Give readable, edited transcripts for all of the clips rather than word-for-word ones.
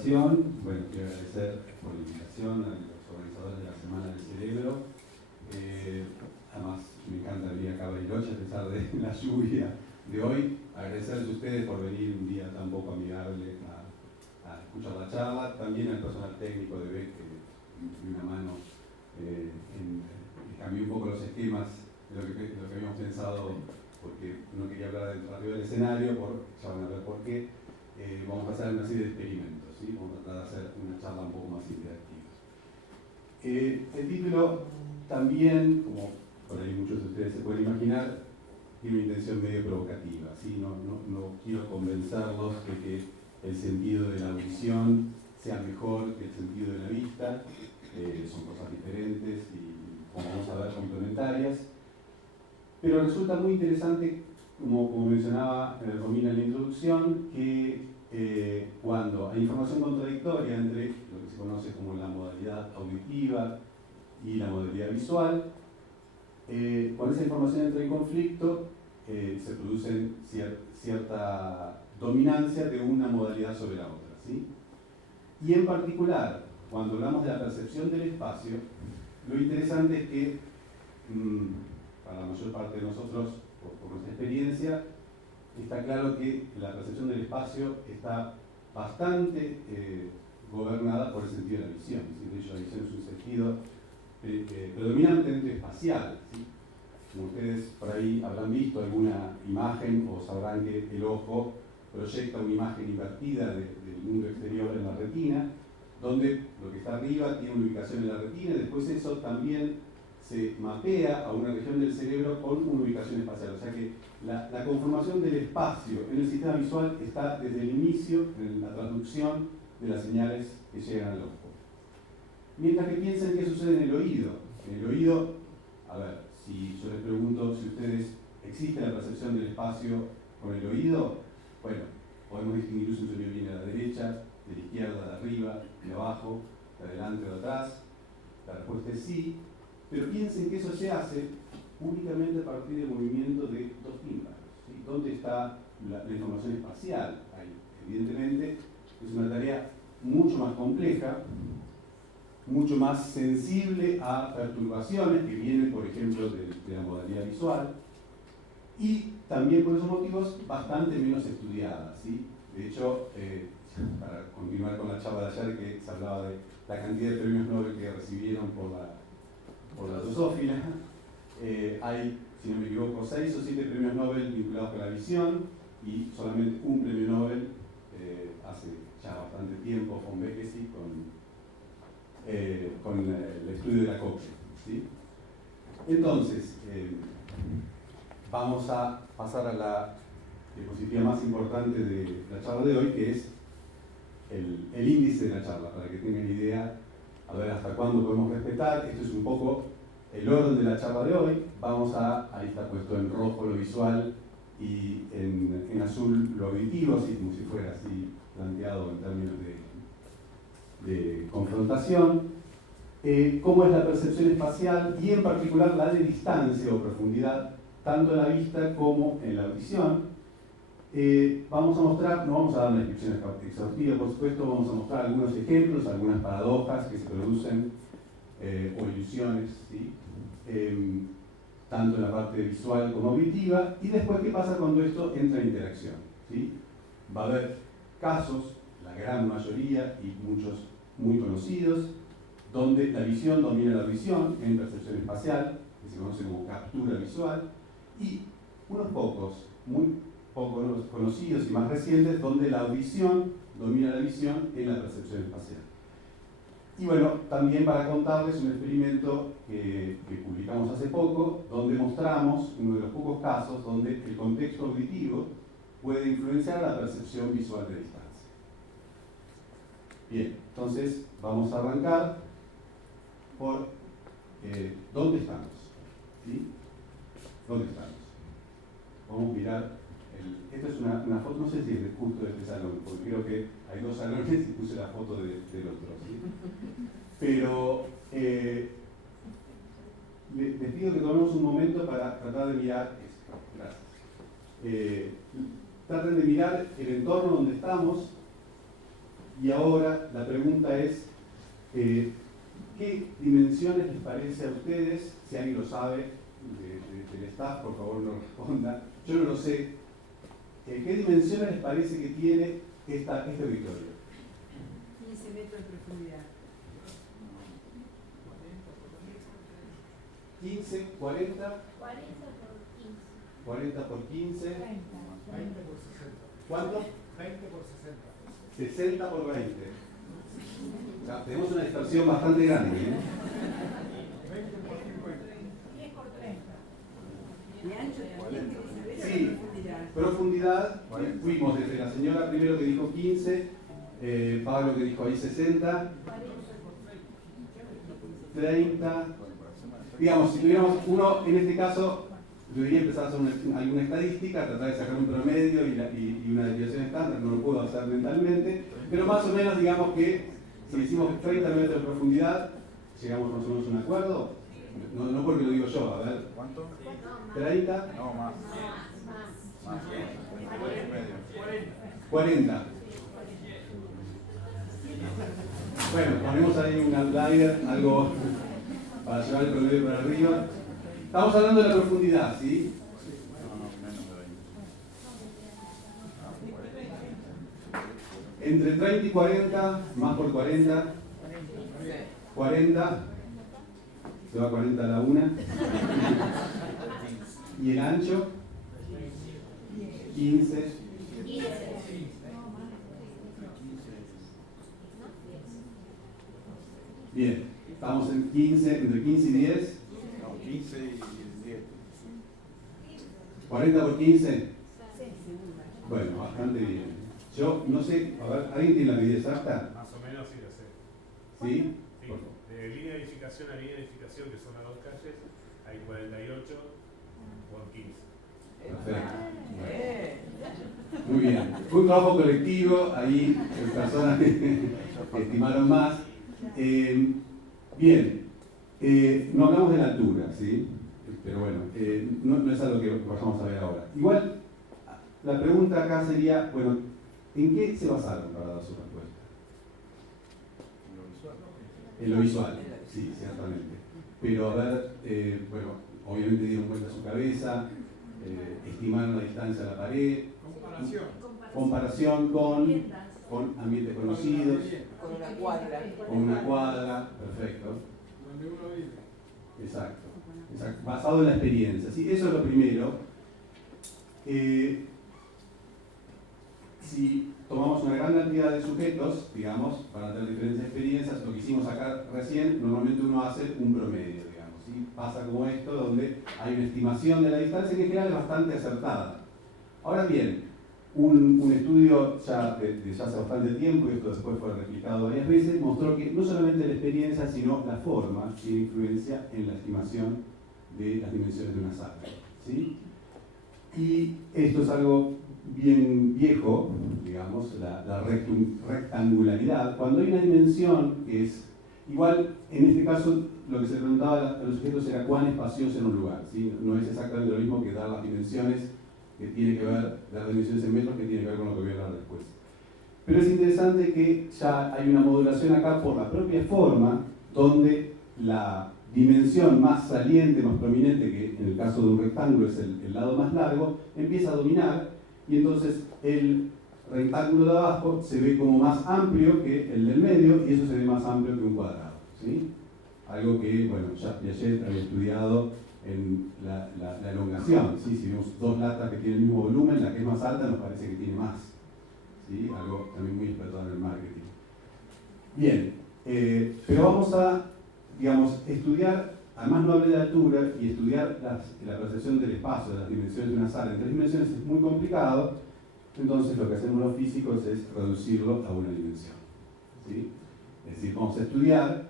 presentación. Bueno, quiero agradecer por la invitación a los organizadores de la Semana del Cerebro. Además, me encanta venir acá a Bariloche a pesar de la lluvia de hoy. Agradecerles a ustedes por venir un día tan poco amigable a escuchar la charla. También al personal técnico de BEC que me dio una mano cambié un poco los esquemas de lo que habíamos pensado, porque no quería hablar arriba del escenario, ya van a ver por qué. Vamos a hacer una serie de experimentos, ¿sí? Vamos a tratar de hacer una charla un poco más interactiva. El título también, como por ahí muchos de ustedes se pueden imaginar, tiene una intención medio provocativa, ¿sí? No quiero convencerlos de que el sentido de la audición sea mejor que el sentido de la vista. Son cosas diferentes y, como vamos a ver, complementarias. Pero resulta muy interesante, como mencionaba Romina en la introducción, que cuando hay información contradictoria entre lo que se conoce como la modalidad auditiva y la modalidad visual, cuando esa información entra en conflicto, se produce cierta dominancia de una modalidad sobre la otra, ¿sí? Y en particular, cuando hablamos de la percepción del espacio, lo interesante es que, para la mayor parte de nosotros, por nuestra experiencia, está claro que la percepción del espacio está bastante gobernada por el sentido de la visión. ¿Sí? De hecho, la visión es un sentido predominantemente espacial, ¿sí? Como ustedes por ahí habrán visto alguna imagen o sabrán que el ojo proyecta una imagen invertida del mundo exterior en la retina, donde lo que está arriba tiene una ubicación en la retina, y después eso también se mapea a una región del cerebro con una ubicación espacial. O sea que la conformación del espacio en el sistema visual está desde el inicio, en la traducción de las señales que llegan al ojo. Mientras que piensen qué sucede en el oído. En el oído, a ver, si yo les pregunto si ustedes existe la percepción del espacio con el oído, bueno, podemos distinguir si un sonido viene a la derecha, de la izquierda, de arriba, de abajo, de adelante o de atrás. La respuesta es sí, pero piensen que eso se hace únicamente a partir del movimiento de dos tímpanos, ¿sí? ¿Dónde está la información espacial? Ahí, evidentemente, es una tarea mucho más compleja, mucho más sensible a perturbaciones que vienen, por ejemplo, de la modalidad visual, y también por esos motivos bastante menos estudiada, ¿sí? De hecho, para continuar con la charla de ayer, que se hablaba de la cantidad de premios Nobel que recibieron por la drosófila, hay, si no me equivoco, 6 o 7 premios Nobel vinculados con la visión y solamente un premio Nobel hace ya bastante tiempo, von Beckesy, con el estudio de la cóclea, ¿sí? Entonces, vamos a pasar a la diapositiva más importante de la charla de hoy, que es el índice de la charla, para que tengan idea a ver hasta cuándo podemos respetar. Esto es un poco el orden de la charla de hoy. Ahí está puesto en rojo lo visual y en azul lo auditivo, así como si fuera así planteado en términos de confrontación. Cómo es la percepción espacial y en particular la de distancia o profundidad, tanto en la vista como en la audición. Vamos a mostrar, no vamos a dar una descripción exhaustiva, por supuesto, vamos a mostrar algunos ejemplos, algunas paradojas que se producen o ilusiones, ¿sí? Tanto en la parte visual como auditiva, y después qué pasa cuando esto entra en interacción, ¿sí? Va a haber casos, la gran mayoría y muchos muy conocidos, donde la visión domina la audición en percepción espacial, que se conoce como captura visual, y unos pocos, muy poco conocidos y más recientes, donde la audición domina la visión en la percepción espacial. Y bueno, también para contarles un experimento que publicamos hace poco, donde mostramos uno de los pocos casos donde el contexto auditivo puede influenciar la percepción visual de distancia. Bien, entonces vamos a arrancar por ¿dónde estamos? ¿Sí? ¿Dónde estamos? Vamos a mirar. Esta es una foto, no sé si es justo de este salón, porque creo que hay dos salones y puse la foto del otro, ¿sí? Pero les pido que tomemos un momento para tratar de mirar esto. Gracias. Traten de mirar el entorno donde estamos Y ahora la pregunta es, ¿qué dimensiones les parece a ustedes? Si alguien lo sabe del staff, por favor no responda. Yo no lo sé. ¿Qué dimensiones les parece que tiene este auditorio? 15 metros de profundidad. 15, 40, 40 por 15. 40 por 15, 20 por 60. ¿cuánto? 20 por 60. 60 por 20. O sea, tenemos una dispersión bastante grande, ¿eh? 20 por 50. 10 por 30. De ancho también tiene que saber Sí. la profundidad. Profundidad, fuimos desde la señora primero que dijo 15, Pablo que dijo ahí 60, 30, digamos, si tuviéramos uno, en este caso, yo diría empezar a hacer alguna estadística, tratar de sacar un promedio y una desviación estándar, no lo puedo hacer mentalmente, pero más o menos digamos que si decimos 30 metros de profundidad, llegamos más o menos a un acuerdo, no porque lo digo yo, a ver, ¿Cuánto? 30, No, más. Más. 40. Bueno, ponemos ahí un outlier, algo para llevar el promedio para arriba. Estamos hablando de la profundidad, ¿sí? No, menos de 20. Entre 30 y 40, más por 40, 40, se va 40 a la una. Y el ancho, 15. Bien, estamos en 15, entre 15 y 10. No, 15 y 10. 40 por 15. Bueno, bastante bien. Yo no sé, a ver, ¿alguien tiene la medida exacta? Más o menos sí lo sé. ¿Sí? Sí, de línea de edificación a línea de edificación, que son las dos calles, hay 48 por 15. Perfecto. Bueno. Muy bien. Fue un trabajo colectivo, ahí personas que estimaron más. Bien, no hablamos de la altura, ¿sí? Pero bueno, no es algo que vayamos a ver ahora. Igual, la pregunta acá sería, bueno, ¿en qué se basaron para dar su respuesta? En lo visual, sí, ciertamente. Pero a ver, bueno, obviamente dieron vuelta a su cabeza, estimaron la distancia a la pared, comparación con ambientes conocidos, Con una cuadra. con una cuadra, perfecto. Donde uno vive. Exacto, exacto, basado en la experiencia. ¿Sí? Eso es lo primero. Si tomamos una gran cantidad de sujetos, digamos, para tener diferentes experiencias, lo que hicimos acá recién, normalmente uno hace un promedio, digamos. ¿Sí? Pasa como esto, donde hay una estimación de la distancia que en general es bastante acertada. Ahora bien, un estudio ya de ya hace bastante tiempo, y esto después fue replicado varias veces, mostró que no solamente la experiencia, sino la forma tiene influencia en la estimación de las dimensiones de una sala. ¿Sí? Y esto es algo bien viejo, digamos, la rectangularidad. Cuando hay una dimensión que es igual, en este caso lo que se le preguntaba a los sujetos era cuán espacioso en un lugar. ¿Sí? No es exactamente lo mismo que dar las dimensiones que tiene que ver, las dimensiones en metros que tiene que ver con lo que voy a hablar después. Pero es interesante que ya hay una modulación acá por la propia forma, donde la dimensión más saliente, más prominente, que en el caso de un rectángulo es el lado más largo, empieza a dominar, y entonces el rectángulo de abajo se ve como más amplio que el del medio, y eso se ve más amplio que un cuadrado. ¿Sí? Algo que, bueno, ya Piaget había estudiado en la elongación. ¿Sí? Si vemos dos latas que tienen el mismo volumen, la que es más alta nos parece que tiene más. ¿Sí? Algo también muy experto en el marketing. Bien, pero vamos a, digamos, estudiar, además no hablé de altura, y estudiar la percepción del espacio, de las dimensiones de una sala en tres dimensiones es muy complicado, entonces lo que hacemos los físicos es reducirlo a una dimensión. ¿Sí? Es decir, vamos a estudiar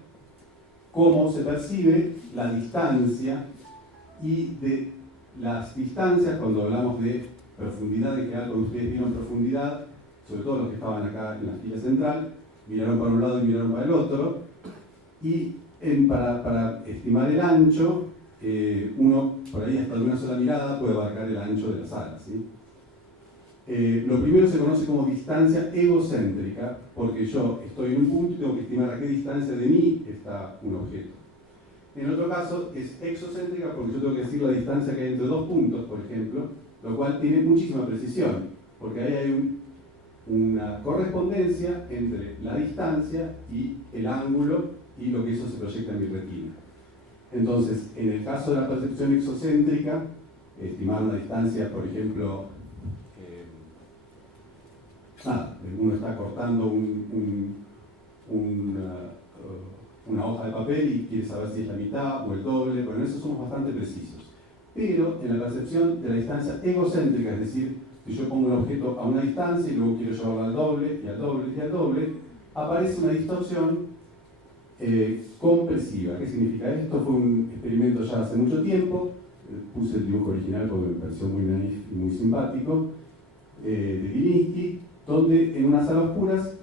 cómo se percibe la distancia, y de las distancias, cuando hablamos de profundidad, de que algo que ustedes vieron profundidad, sobre todo los que estaban acá en la fila central, miraron para un lado y miraron para el otro, y para estimar el ancho, uno por ahí hasta de una sola mirada puede abarcar el ancho de la sala. ¿Sí? Lo primero se conoce como distancia egocéntrica, porque yo estoy en un punto y tengo que estimar a qué distancia de mí está un objeto. En otro caso es exocéntrica, porque yo tengo que decir la distancia que hay entre dos puntos, por ejemplo, lo cual tiene muchísima precisión, porque ahí hay una correspondencia entre la distancia y el ángulo y lo que eso se proyecta en mi retina. Entonces, en el caso de la percepción exocéntrica, estimar una distancia, por ejemplo, uno está cortando una hoja de papel y quiere saber si es la mitad o el doble. Bueno, en eso somos bastante precisos. Pero en la percepción de la distancia egocéntrica, es decir, si yo pongo un objeto a una distancia y luego quiero llevarlo al doble y al doble y al doble, aparece una distorsión compresiva. ¿Qué significa esto? Fue un experimento ya hace mucho tiempo. Puse el dibujo original porque me pareció muy naif y muy simpático, de Gilinski, donde en una sala oscuras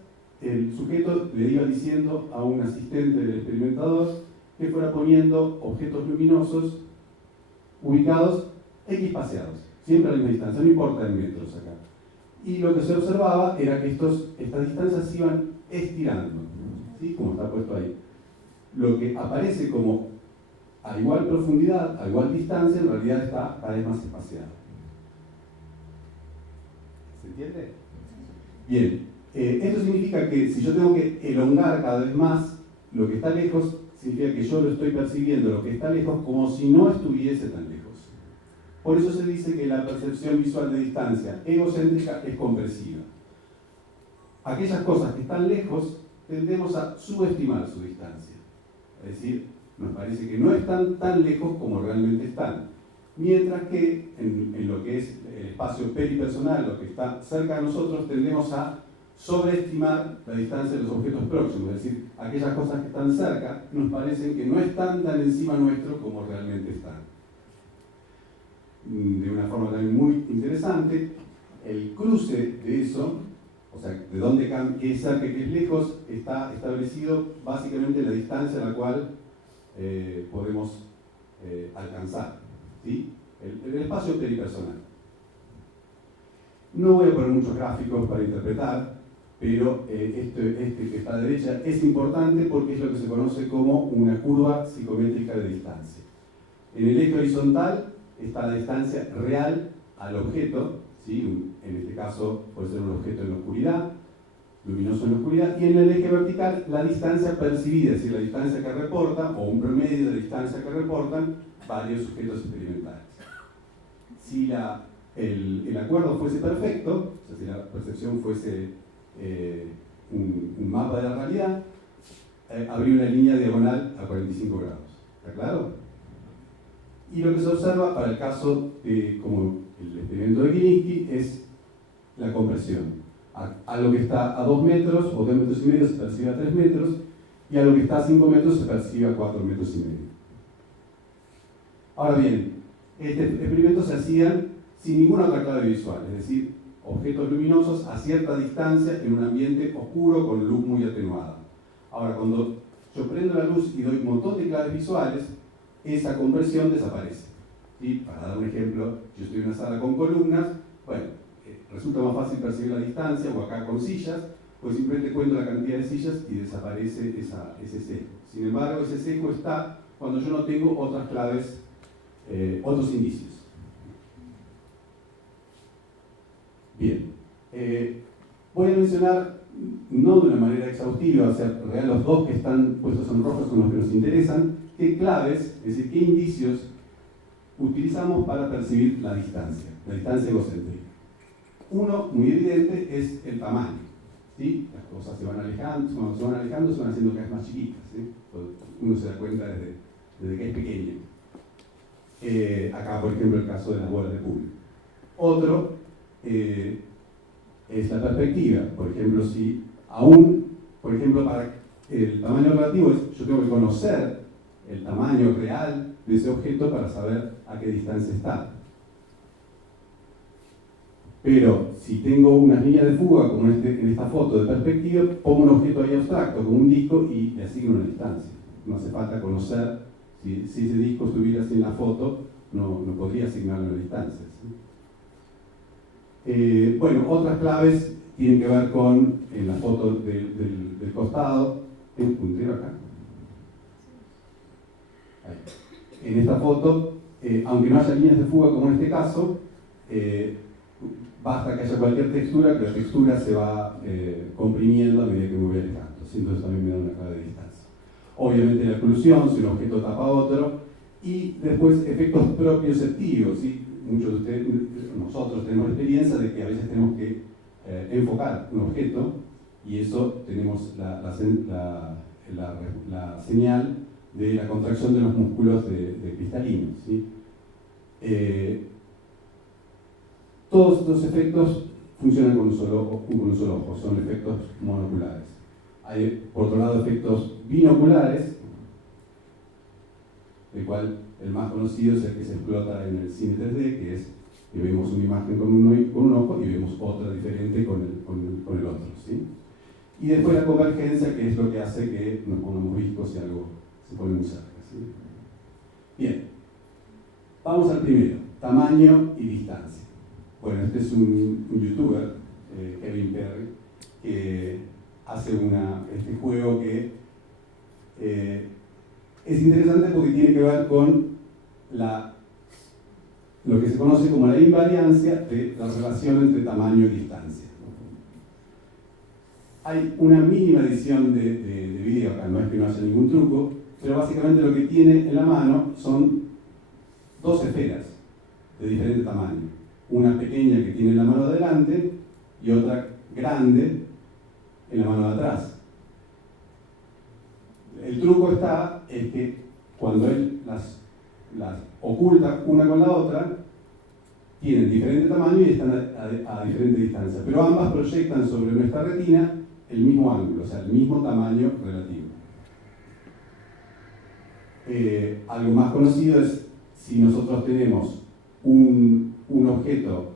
el sujeto le iba diciendo a un asistente del experimentador que fuera poniendo objetos luminosos ubicados equispaciados, siempre a la misma distancia, no importa en metros acá. Y lo que se observaba era que estas distancias se iban estirando, ¿sí? Como está puesto ahí. Lo que aparece como a igual profundidad, a igual distancia, en realidad está cada vez más espaciado. ¿Se entiende? Bien, esto significa que si yo tengo que elongar cada vez más lo que está lejos, significa que yo lo estoy percibiendo, lo que está lejos, como si no estuviese tan lejos. Por eso se dice que la percepción visual de distancia egocéntrica es compresiva. Aquellas cosas que están lejos, tendemos a subestimar su distancia. Es decir, nos parece que no están tan lejos como realmente están. Mientras que en lo que es el espacio peripersonal, lo que está cerca de nosotros, tendemos a sobreestimar la distancia de los objetos próximos. Es decir, aquellas cosas que están cerca nos parecen que no están tan encima nuestro como realmente están. De una forma también muy interesante, el cruce de eso, o sea, de dónde qué es cerca y qué es lejos, está establecido básicamente en la distancia a la cual podemos alcanzar, ¿sí? El espacio peripersonal. No voy a poner muchos gráficos para interpretar, pero este que está a la derecha es importante porque es lo que se conoce como una curva psicométrica de distancia. En el eje horizontal está la distancia real al objeto, ¿sí? En este caso puede ser un objeto en la oscuridad, luminoso en la oscuridad, y en el eje vertical la distancia percibida, es decir, la distancia que reporta, o un promedio de distancia que reportan varios sujetos experimentales. Si el acuerdo fuese perfecto, o sea, si la percepción fuese un mapa de la realidad, habría una línea diagonal a 45 grados. ¿Está claro? Y lo que se observa para el caso de, como el experimento de Gilinski, es la compresión. A lo que está a 2 metros o 2 metros y medio se percibe a 3 metros, y a lo que está a 5 metros se percibe a 4 metros y medio. Ahora bien, este experimento se hacía sin ninguna otra clave visual, es decir, objetos luminosos a cierta distancia en un ambiente oscuro con luz muy atenuada. Ahora, cuando yo prendo la luz y doy un montón de claves visuales, esa compresión desaparece. ¿Sí? Para dar un ejemplo, yo estoy en una sala con columnas, bueno, resulta más fácil percibir la distancia, o acá con sillas, pues simplemente cuento la cantidad de sillas y desaparece ese sesgo. Sin embargo, ese sesgo está cuando yo no tengo otras claves, otros indicios. Bien, voy a mencionar, no de una manera exhaustiva, o sea, en realidad los dos que están puestos en rojo son los que nos interesan, qué claves, es decir, qué indicios utilizamos para percibir la distancia egocéntrica. Uno, muy evidente, es el tamaño, ¿sí? Las cosas se van alejando, cuando se van alejando se van haciendo cada vez más chiquitas, ¿sí? Uno se da cuenta desde que es pequeño. Acá, por ejemplo, el caso de las bolas de pool. Otro es la perspectiva. Por ejemplo, si aún, por ejemplo, para el tamaño relativo, yo tengo que conocer el tamaño real de ese objeto para saber a qué distancia está. Pero si tengo unas líneas de fuga, como en esta foto de perspectiva, pongo un objeto ahí abstracto, como un disco, y le asigno una distancia. No hace falta conocer, si ese disco estuviera así en la foto, no podría asignarle una distancia, ¿sí? Bueno, otras claves tienen que ver con, en la foto del costado, ¿hay un puntero acá? Ahí. En esta foto, aunque no haya líneas de fuga como en este caso, basta que haya cualquier textura, que la textura se va comprimiendo a medida que me voy alejando. Entonces también me da una clave de distancia. Obviamente la oclusión, si un objeto tapa a otro, y después efectos propioceptivos, ¿sí? Muchos de ustedes, nosotros tenemos experiencia de que a veces tenemos que enfocar un objeto y eso tenemos la señal de la contracción de los músculos de cristalinos, ¿sí? Todos estos efectos funcionan con un solo ojo, son efectos monoculares. Hay, por otro lado, efectos binoculares, el cual el más conocido es el que se explota en el cine 3D, que es que vemos una imagen con un ojo y vemos otra diferente con el otro, ¿sí? Y después la convergencia, que es lo que hace que nos pongamos viscos si algo se pone muy cerca, ¿sí? Bien, vamos al primero, tamaño y distancia. Bueno, este es un youtuber, Kevin Perry, que hace este juego que es interesante porque tiene que ver con lo que se conoce como la invariancia de la relación entre tamaño y distancia. Hay una mínima edición de video, acá no es que no haya ningún truco, pero básicamente lo que tiene en la mano son dos esferas de diferente tamaño. Una pequeña que tiene en la mano de adelante y otra grande en la mano de atrás. El truco está en que cuando él las oculta una con la otra, tienen diferente tamaño y están a diferente distancia, pero ambas proyectan sobre nuestra retina el mismo ángulo, o sea, el mismo tamaño relativo. Algo más conocido es si nosotros tenemos un objeto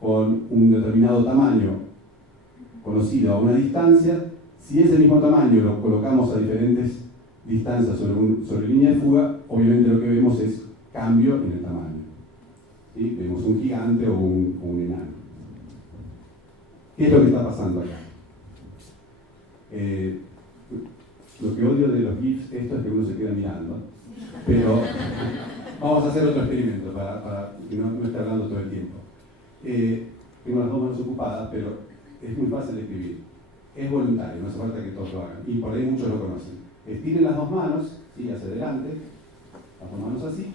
con un determinado tamaño conocido a una distancia, si ese mismo tamaño lo colocamos a diferentes distancias sobre línea de fuga, obviamente lo que vemos es cambio en el tamaño. ¿Sí? Vemos un gigante o un enano. ¿Qué es lo que está pasando acá? Lo que odio de los GIFs esto es que uno se queda mirando, pero vamos a hacer otro experimento para que no esté hablando todo el tiempo. Tengo las dos manos ocupadas, pero es muy fácil de escribir. Es voluntario, no hace falta que todos lo hagan. Y por ahí muchos lo conocen. Estiren las dos manos, ¿sí? Hacia adelante, las dos manos así,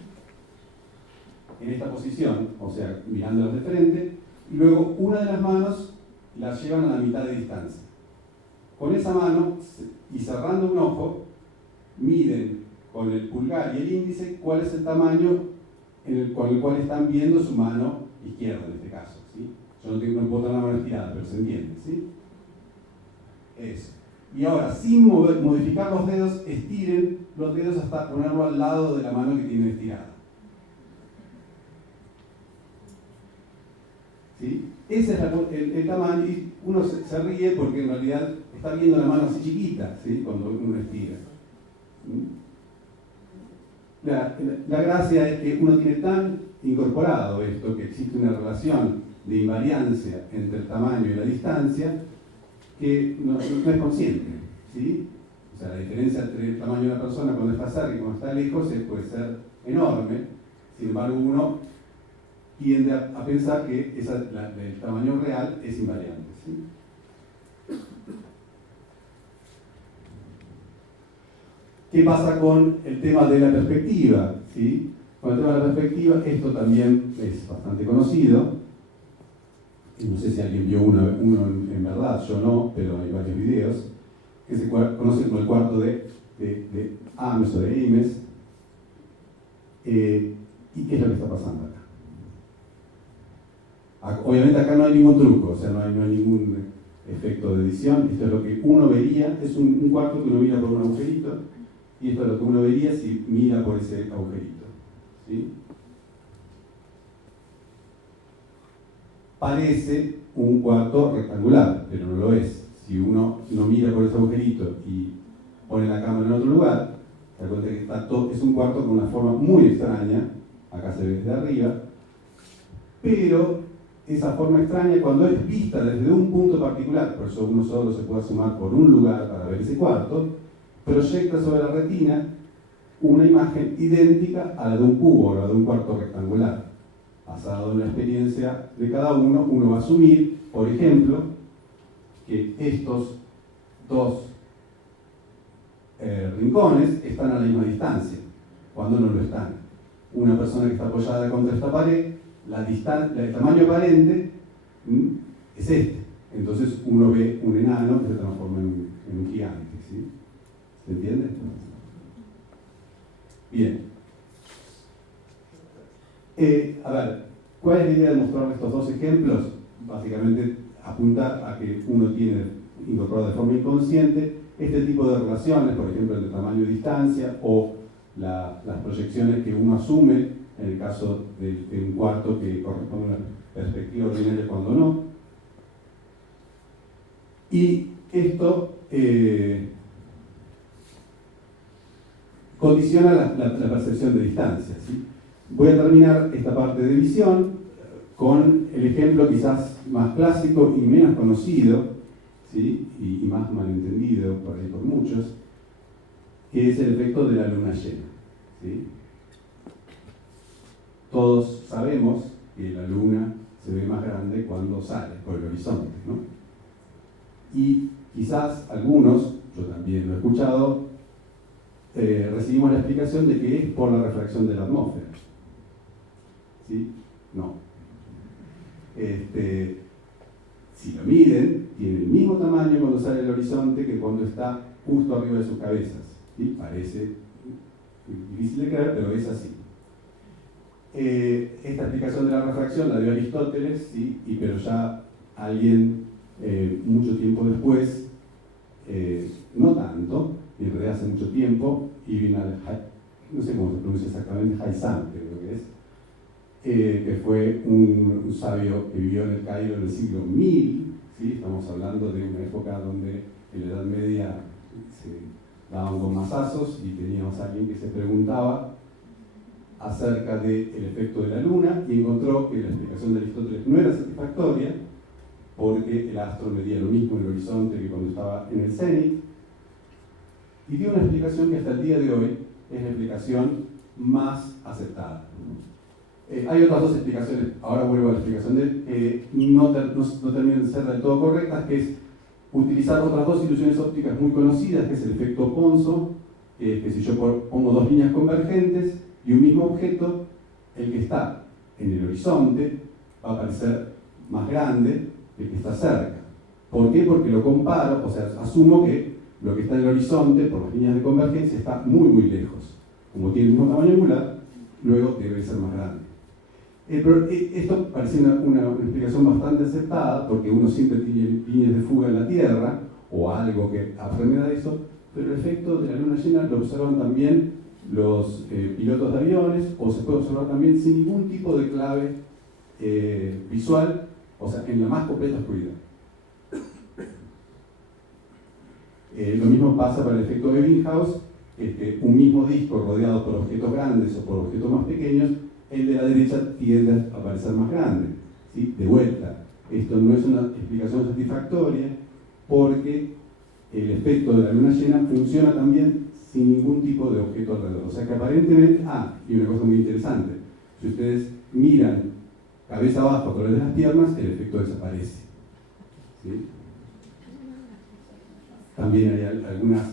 en esta posición, o sea, mirándolas de frente, y luego una de las manos la llevan a la mitad de distancia. Con esa mano, y cerrando un ojo, miden con el pulgar y el índice cuál es el tamaño con el cual están viendo su mano izquierda, en este caso, ¿sí? Yo no puedo tener la mano estirada, pero se entiende, ¿sí? Eso. Y ahora, sin modificar los dedos, estiren los dedos hasta ponerlo al lado de la mano que tienen estirada. ¿Sí? Ese es el tamaño, y uno se ríe porque en realidad está viendo la mano así chiquita, ¿sí? Cuando uno estira. La gracia es que uno tiene tan incorporado esto, que existe una relación de invariancia entre el tamaño y la distancia, que no es consciente, ¿sí? O sea, la diferencia entre el tamaño de una persona cuando está cerca y cuando está lejos puede ser enorme. Sin embargo, uno tiende a pensar que el tamaño real es invariante, ¿sí? ¿Qué pasa con el tema de la perspectiva? ¿Sí? Con el tema de la perspectiva, esto también es bastante conocido. No sé si alguien vio uno en verdad, yo no, pero hay varios videos, que se conocen como el cuarto de Ames o de Ames. ¿Y qué es lo que está pasando acá? Obviamente acá no hay ningún truco, o sea, no hay ningún efecto de edición. Esto es lo que uno vería, es un cuarto que uno mira por un agujerito, y esto es lo que uno vería si mira por ese agujerito, ¿sí? Parece un cuarto rectangular, pero no lo es. Si uno no mira por ese agujerito y pone la cámara en otro lugar, se da cuenta que es un cuarto con una forma muy extraña. Acá se ve desde arriba, pero esa forma extraña cuando es vista desde un punto particular, por eso uno solo se puede asomar por un lugar para ver ese cuarto, proyecta sobre la retina una imagen idéntica a la de un cubo o la de un cuarto rectangular. Basado en la experiencia de cada uno, uno va a asumir, por ejemplo, que estos dos rincones están a la misma distancia, cuando no lo están. Una persona que está apoyada contra esta pared, el tamaño aparente es este. Entonces uno ve un enano que se transforma en un gigante. ¿Sí? ¿Se entiende? Bien. A ver, ¿cuál es la idea de mostrarles estos dos ejemplos? Básicamente apuntar a que uno tiene incorporado de forma inconsciente este tipo de relaciones, por ejemplo, entre tamaño y distancia, o las proyecciones que uno asume en el caso de un cuarto que corresponde a una perspectiva ordinaria cuando no. Y esto condiciona la percepción de distancia. ¿Sí? Voy a terminar esta parte de visión con el ejemplo quizás más clásico y menos conocido, ¿sí? y más malentendido por ahí por muchos, que es el efecto de la luna llena. ¿Sí? Todos sabemos que la luna se ve más grande cuando sale por el horizonte, ¿no? Y quizás algunos, yo también lo he escuchado, recibimos la explicación de que es por la refracción de la atmósfera. ¿Sí? No. Si lo miden, tiene el mismo tamaño cuando sale el horizonte que cuando está justo arriba de sus cabezas. ¿Sí? Parece difícil de creer, pero es así. Esta explicación de la refracción la dio Aristóteles, ¿sí? Pero ya alguien mucho tiempo después, no tanto, en realidad hace mucho tiempo, Ibn no sé cómo se pronuncia exactamente, Haytham creo que es, que fue un sabio que vivió en el Cairo en el siglo 1000, ¿sí? Estamos hablando de una época donde en la Edad Media se daban con mazazos y teníamos a alguien que se preguntaba acerca del efecto de la luna y encontró que la explicación de Aristóteles no era satisfactoria porque el astro medía lo mismo en el horizonte que cuando estaba en el cenit, y dio una explicación que hasta el día de hoy es la explicación más aceptada. Hay otras dos explicaciones, ahora vuelvo a la explicación de él, que no terminan de ser del todo correctas, que es utilizar otras dos ilusiones ópticas muy conocidas, que es el efecto Ponzo, que es que si yo pongo dos líneas convergentes y un mismo objeto, el que está en el horizonte va a parecer más grande que el que está cerca. ¿Por qué? Porque lo comparo, o sea, asumo que lo que está en el horizonte, por las líneas de convergencia, está muy, muy lejos. Como tiene el mismo tamaño angular, luego debe ser más grande. Pero esto parece una explicación bastante aceptada, porque uno siempre tiene líneas de fuga en la Tierra, o algo que apremeda de eso, pero el efecto de la luna llena lo observan también los pilotos de aviones, o se puede observar también sin ningún tipo de clave visual, o sea, en la más completa oscuridad. Lo mismo pasa para el efecto de Ebbinghaus, un mismo disco rodeado por objetos grandes o por objetos más pequeños, el de la derecha tiende a parecer más grande. ¿Sí? De vuelta, esto no es una explicación satisfactoria porque el efecto de la luna llena funciona también sin ningún tipo de objeto alrededor. O sea que aparentemente, y una cosa muy interesante, si ustedes miran cabeza abajo a través de las piernas, el efecto desaparece. ¿Sí? También hay algunas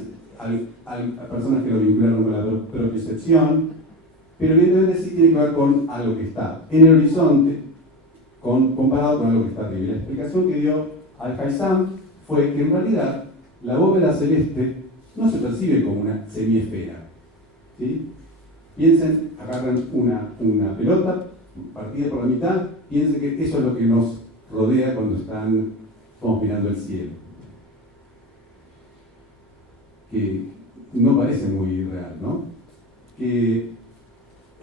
personas que lo vincularon con la propiocepción, pero evidentemente sí tiene que ver con algo que está en el horizonte comparado con algo que está arriba. La explicación que dio Al-Haytham fue que en realidad la bóveda celeste no se percibe como una semiesfera. ¿Sí? Piensen, agarran una pelota partida por la mitad, piensen que eso es lo que nos rodea cuando estamos mirando el cielo. Que no parece muy real, ¿no? Que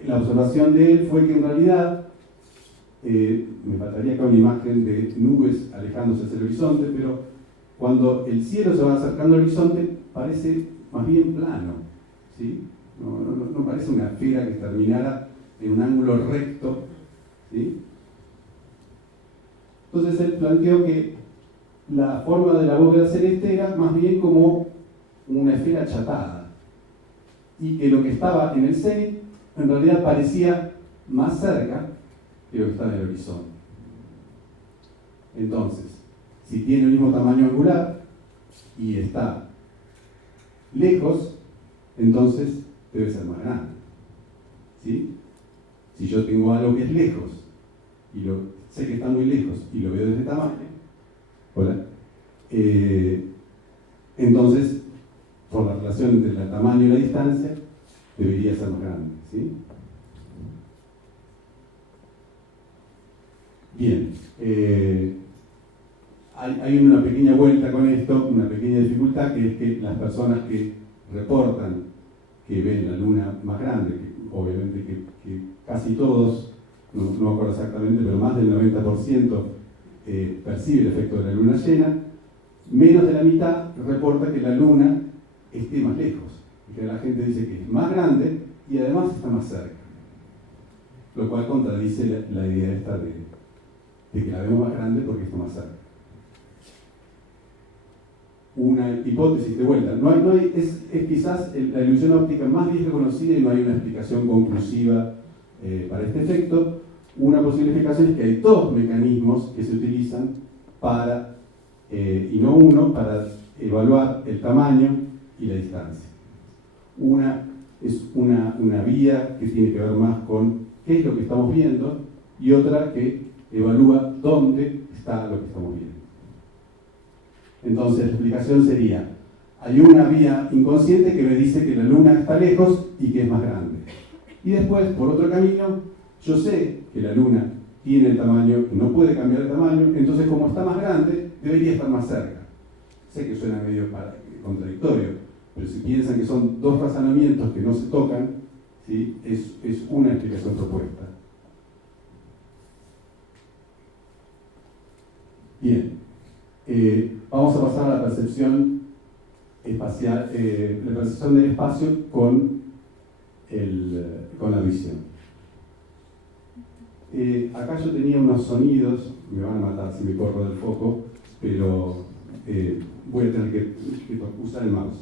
la observación de él fue que en realidad, me faltaría acá una imagen de nubes alejándose hacia el horizonte, pero cuando el cielo se va acercando al horizonte parece más bien plano, ¿sí? No parece una esfera que terminara en un ángulo recto, ¿sí? Entonces él planteó que la forma de la bóveda celeste era más bien como una esfera achatada, y que lo que estaba en el cenit en realidad parecía más cerca que lo que estaba en el horizonte. Entonces, si tiene el mismo tamaño angular y está lejos, entonces debe ser más grande. ¿Sí? Si yo tengo algo que es lejos y sé que está muy lejos y lo veo de ese tamaño, entonces, por la relación entre el tamaño y la distancia, debería ser más grande. ¿Sí? Bien. Hay una pequeña vuelta con esto, una pequeña dificultad, que es que las personas que reportan que ven la luna más grande, que obviamente que casi todos, no me acuerdo exactamente, pero más del 90% percibe el efecto de la luna llena, menos de la mitad reporta que la luna esté más lejos, y que la gente dice que es más grande y además está más cerca, lo cual contradice la idea esta de que la vemos más grande porque está más cerca. Una hipótesis de vuelta. Es quizás la ilusión óptica más vieja conocida y no hay una explicación conclusiva para este efecto. Una posible explicación es que hay dos mecanismos que se utilizan para, y no uno, para evaluar el tamaño y la distancia. Una es una vía que tiene que ver más con qué es lo que estamos viendo, y otra que evalúa dónde está lo que estamos viendo. Entonces la explicación sería: hay una vía inconsciente que me dice que la luna está lejos y que es más grande. Y después, por otro camino, yo sé que la luna tiene el tamaño, que no puede cambiar el tamaño, entonces como está más grande, debería estar más cerca. Sé que suena medio contradictorio, pero si piensan que son dos razonamientos que no se tocan, ¿sí? es una explicación propuesta. Bien. Vamos a pasar a la percepción espacial, la percepción del espacio con la visión. Acá yo tenía unos sonidos, me van a matar si me corro del foco, pero voy a tener que usar el mouse.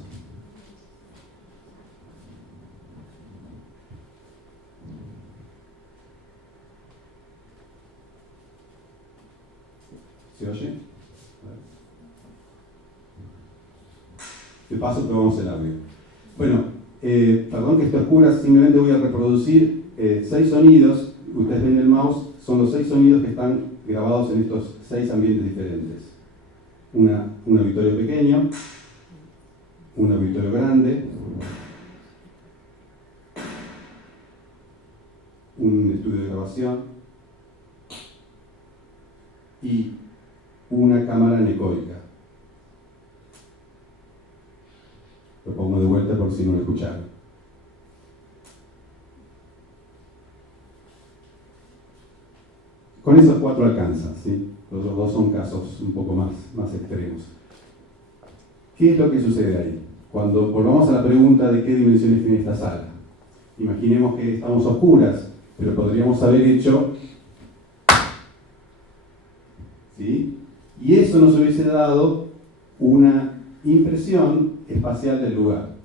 ¿Se oye? De paso probamos el audio. Bueno, perdón que esté oscura, simplemente voy a reproducir 6 sonidos. Ustedes ven el mouse, son los 6 sonidos que están grabados en estos 6 ambientes diferentes. Un auditorio pequeño, un auditorio grande, un estudio de grabación y una cámara anecoica. Lo pongo de vuelta por si no lo escucharon. Con esos 4 alcanza, ¿sí? Los otros 2 son casos un poco más extremos. ¿Qué es lo que sucede ahí? Cuando volvamos a la pregunta de qué dimensiones tiene esta sala. Imaginemos que estamos a oscuras, pero podríamos haber hecho, ¿sí? Y eso nos hubiese dado una impresión espacial del lugar,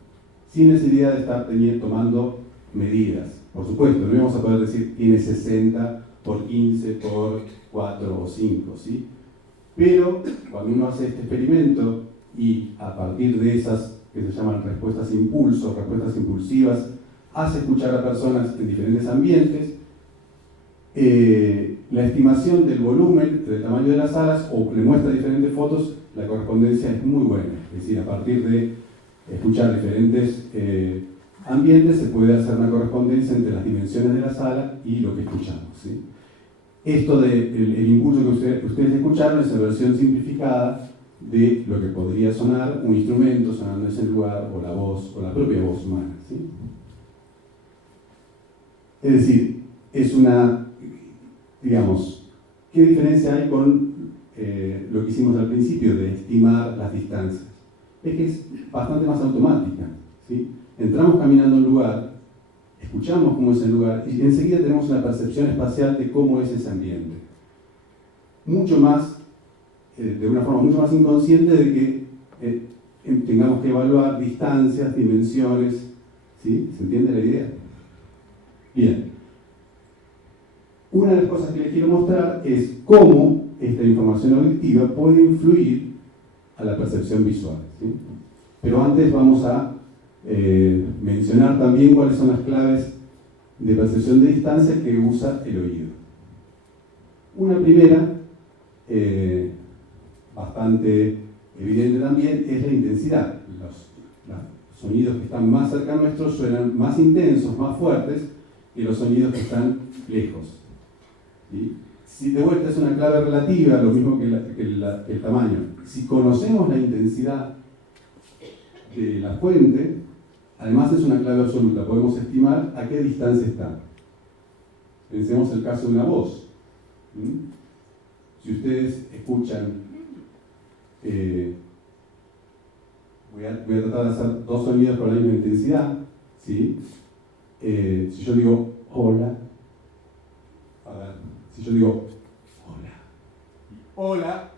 sin necesidad de estar tomando medidas. Por supuesto, no íbamos a poder decir tiene 60 por 15 por 4 o 5, ¿sí? Pero cuando uno hace este experimento y a partir de esas que se llaman respuestas impulso, respuestas impulsivas, hace escuchar a personas en diferentes ambientes, la estimación del volumen, del tamaño de las salas, o le muestra diferentes fotos, la correspondencia es muy buena. Es decir, a partir de escuchar diferentes ambientes se puede hacer una correspondencia entre las dimensiones de la sala y lo que escuchamos, ¿sí? Esto del impulso que ustedes escucharon es la versión simplificada de lo que podría sonar un instrumento sonando en ese lugar, o la voz, o la propia voz humana, ¿sí? Es decir, es una, digamos, ¿qué diferencia hay con lo que hicimos al principio de estimar las distancias? Es que es bastante más automática, ¿sí? Entramos caminando a un lugar, escuchamos cómo es el lugar y enseguida tenemos una percepción espacial de cómo es ese ambiente. mucho más, de una forma mucho más inconsciente de que tengamos que evaluar distancias, dimensiones, ¿sí? ¿Se entiende la idea? Bien. Una de las cosas que les quiero mostrar es cómo esta información auditiva puede influir a la percepción visual, ¿sí? Pero antes vamos a mencionar también cuáles son las claves de percepción de distancia que usa el oído. Una primera, bastante evidente también, es la intensidad. Los sonidos que están más cerca nuestros suenan más intensos, más fuertes, que los sonidos que están lejos. ¿Sí? Si de vuelta es una clave relativa, lo mismo que el tamaño. Si conocemos la intensidad de la fuente, además es una clave absoluta, podemos estimar a qué distancia está. Pensemos el caso de una voz. Si ustedes escuchan, voy a tratar de hacer dos sonidos con la misma intensidad, ¿sí? Si yo digo hola, a ver, si yo digo hola,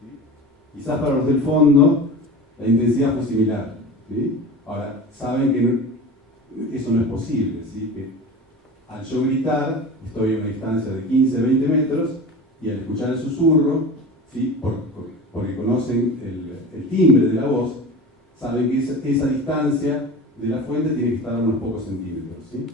¿sí? Quizás para los del fondo la intensidad fue similar, ¿sí? Ahora, saben que eso no es posible, ¿sí? Que al yo gritar estoy a una distancia de 15-20 metros y al escuchar el susurro, ¿sí? Porque conocen el timbre de la voz, saben que esa distancia de la fuente tiene que estar a unos pocos centímetros, ¿sí?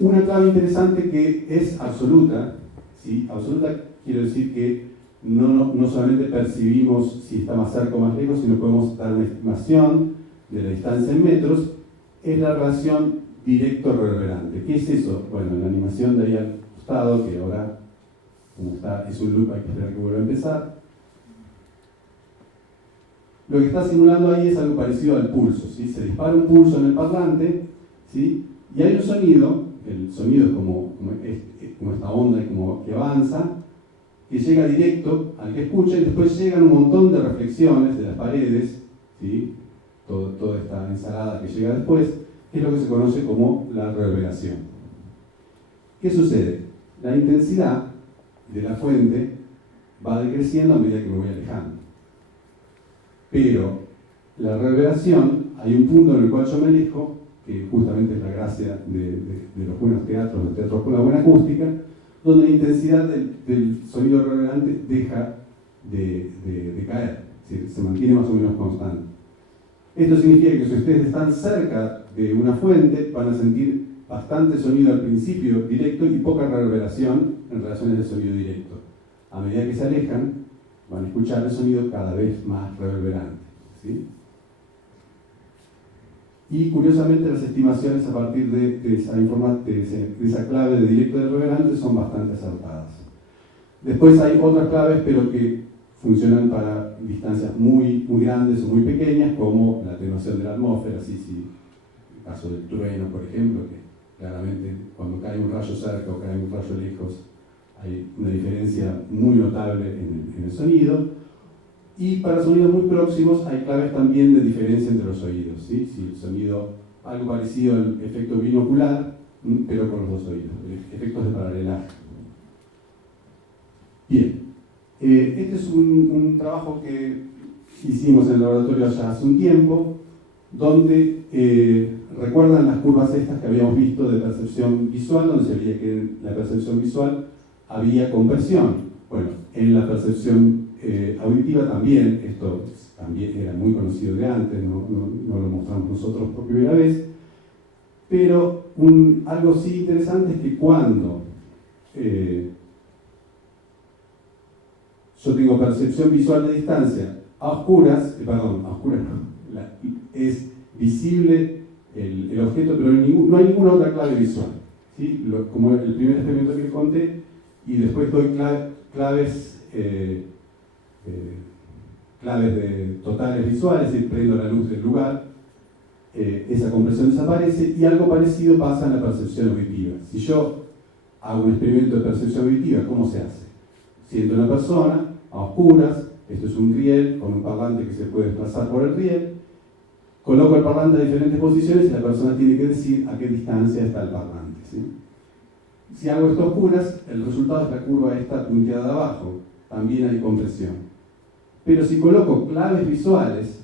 Una clave interesante que es absoluta, ¿sí? Absoluta quiero decir que no solamente percibimos si está más cerca o más lejos, sino podemos dar una estimación de la distancia en metros, es la relación directo-reverberante. ¿Qué es eso? Bueno, en la animación de ahí al costado, que ahora, como está, es un loop, hay que esperar que vuelva a empezar. Lo que está simulando ahí es algo parecido al pulso, ¿sí? Se dispara un pulso en el parlante, ¿sí? Y hay un sonido, el sonido es como esta onda que avanza, que llega directo al que escucha y después llegan un montón de reflexiones de las paredes, ¿sí? Toda esta ensalada que llega después, que es lo que se conoce como la reverberación. ¿Qué sucede? La intensidad de la fuente va decreciendo a medida que me voy alejando. Pero la reverberación, hay un punto en el cual yo me alejo, que justamente es la gracia de los buenos teatros, los teatros con la buena acústica, donde la intensidad del sonido reverberante deja de caer, se mantiene más o menos constante. Esto significa que si ustedes están cerca de una fuente, van a sentir bastante sonido al principio directo y poca reverberación en relación al sonido directo. A medida que se alejan, van a escuchar el sonido cada vez más reverberante, ¿sí? Y curiosamente las estimaciones a partir de esa clave de directo de reverberante son bastante acertadas. Después hay otras claves, pero que funcionan para distancias muy grandes o muy pequeñas, como la atenuación de la atmósfera, el caso del trueno, por ejemplo, que claramente cuando cae un rayo cerca o cae un rayo lejos hay una diferencia muy notable en el sonido. Y para sonidos muy próximos hay claves también de diferencia entre los oídos, ¿sí? Si el sonido, algo parecido al efecto binocular, pero con los dos oídos, efectos de paralelaje. Bien, este es un trabajo que hicimos en el laboratorio ya hace un tiempo, donde recuerdan las curvas estas que habíamos visto de percepción visual, donde se veía que en la percepción visual había conversión. Bueno, en la percepción auditiva también, esto también era muy conocido de antes, no lo mostramos nosotros por primera vez, pero algo sí interesante es que cuando yo tengo percepción visual de distancia a oscuras no, es visible el objeto, pero no hay ninguna otra clave visual, ¿sí? Como el primer experimento que conté, y después doy claves de totales visuales, es decir, prendo la luz del lugar, esa compresión desaparece y algo parecido pasa en la percepción auditiva. Si yo hago un experimento de percepción auditiva, ¿cómo se hace? Siento una persona a oscuras, esto es un riel con un parlante que se puede desplazar por el riel, coloco el parlante a diferentes posiciones y la persona tiene que decir a qué distancia está el parlante, ¿sí? Si hago esto a oscuras, el resultado es la curva esta punteada de abajo. También hay compresión. Pero si coloco claves visuales,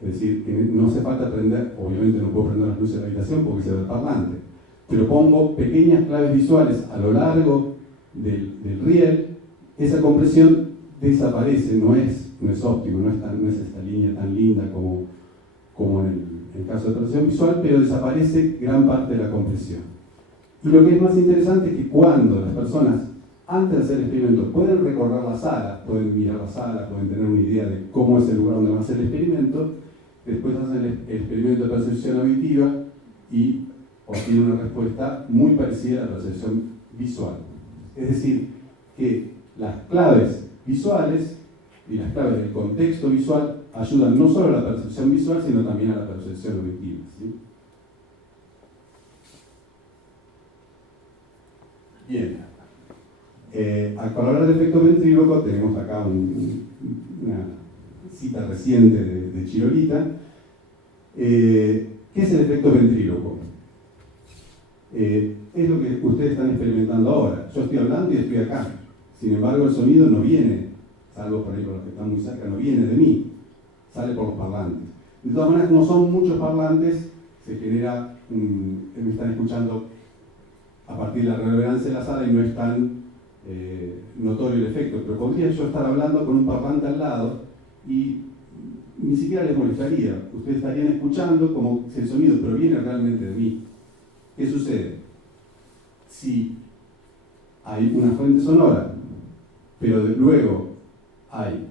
es decir, que no hace falta prender, obviamente no puedo prender las luces de la habitación porque se ve el parlante, pero pongo pequeñas claves visuales a lo largo del riel, esa compresión desaparece, no es óptimo, no es esta línea tan linda como en el caso de percepción visual, pero desaparece gran parte de la compresión. Y lo que es más interesante es que cuando las personas, antes de hacer el experimento, pueden recorrer la sala, pueden mirar la sala, pueden tener una idea de cómo es el lugar donde van a hacer el experimento, después hacen el experimento de percepción auditiva y obtienen una respuesta muy parecida a la percepción visual. Es decir, que las claves visuales y las claves del contexto visual ayudan no solo a la percepción visual, sino también a la percepción auditiva, ¿sí? Bien. Para hablar del efecto ventríloco, tenemos acá una cita reciente de Chirolita. ¿Qué es el efecto ventríloco? Es lo que ustedes están experimentando ahora. Yo estoy hablando y estoy acá. Sin embargo, el sonido no viene, salvo por ahí por los que están muy cerca, no viene de mí, sale por los parlantes. De todas maneras, como son muchos parlantes, se genera, me están escuchando a partir de la reverberancia de la sala y no es tan notorio el efecto, pero podría yo estar hablando con un parlante al lado y ni siquiera les molestaría. Ustedes estarían escuchando como si el sonido proviene realmente de mí. ¿Qué sucede? Si hay una fuente sonora, pero luego hay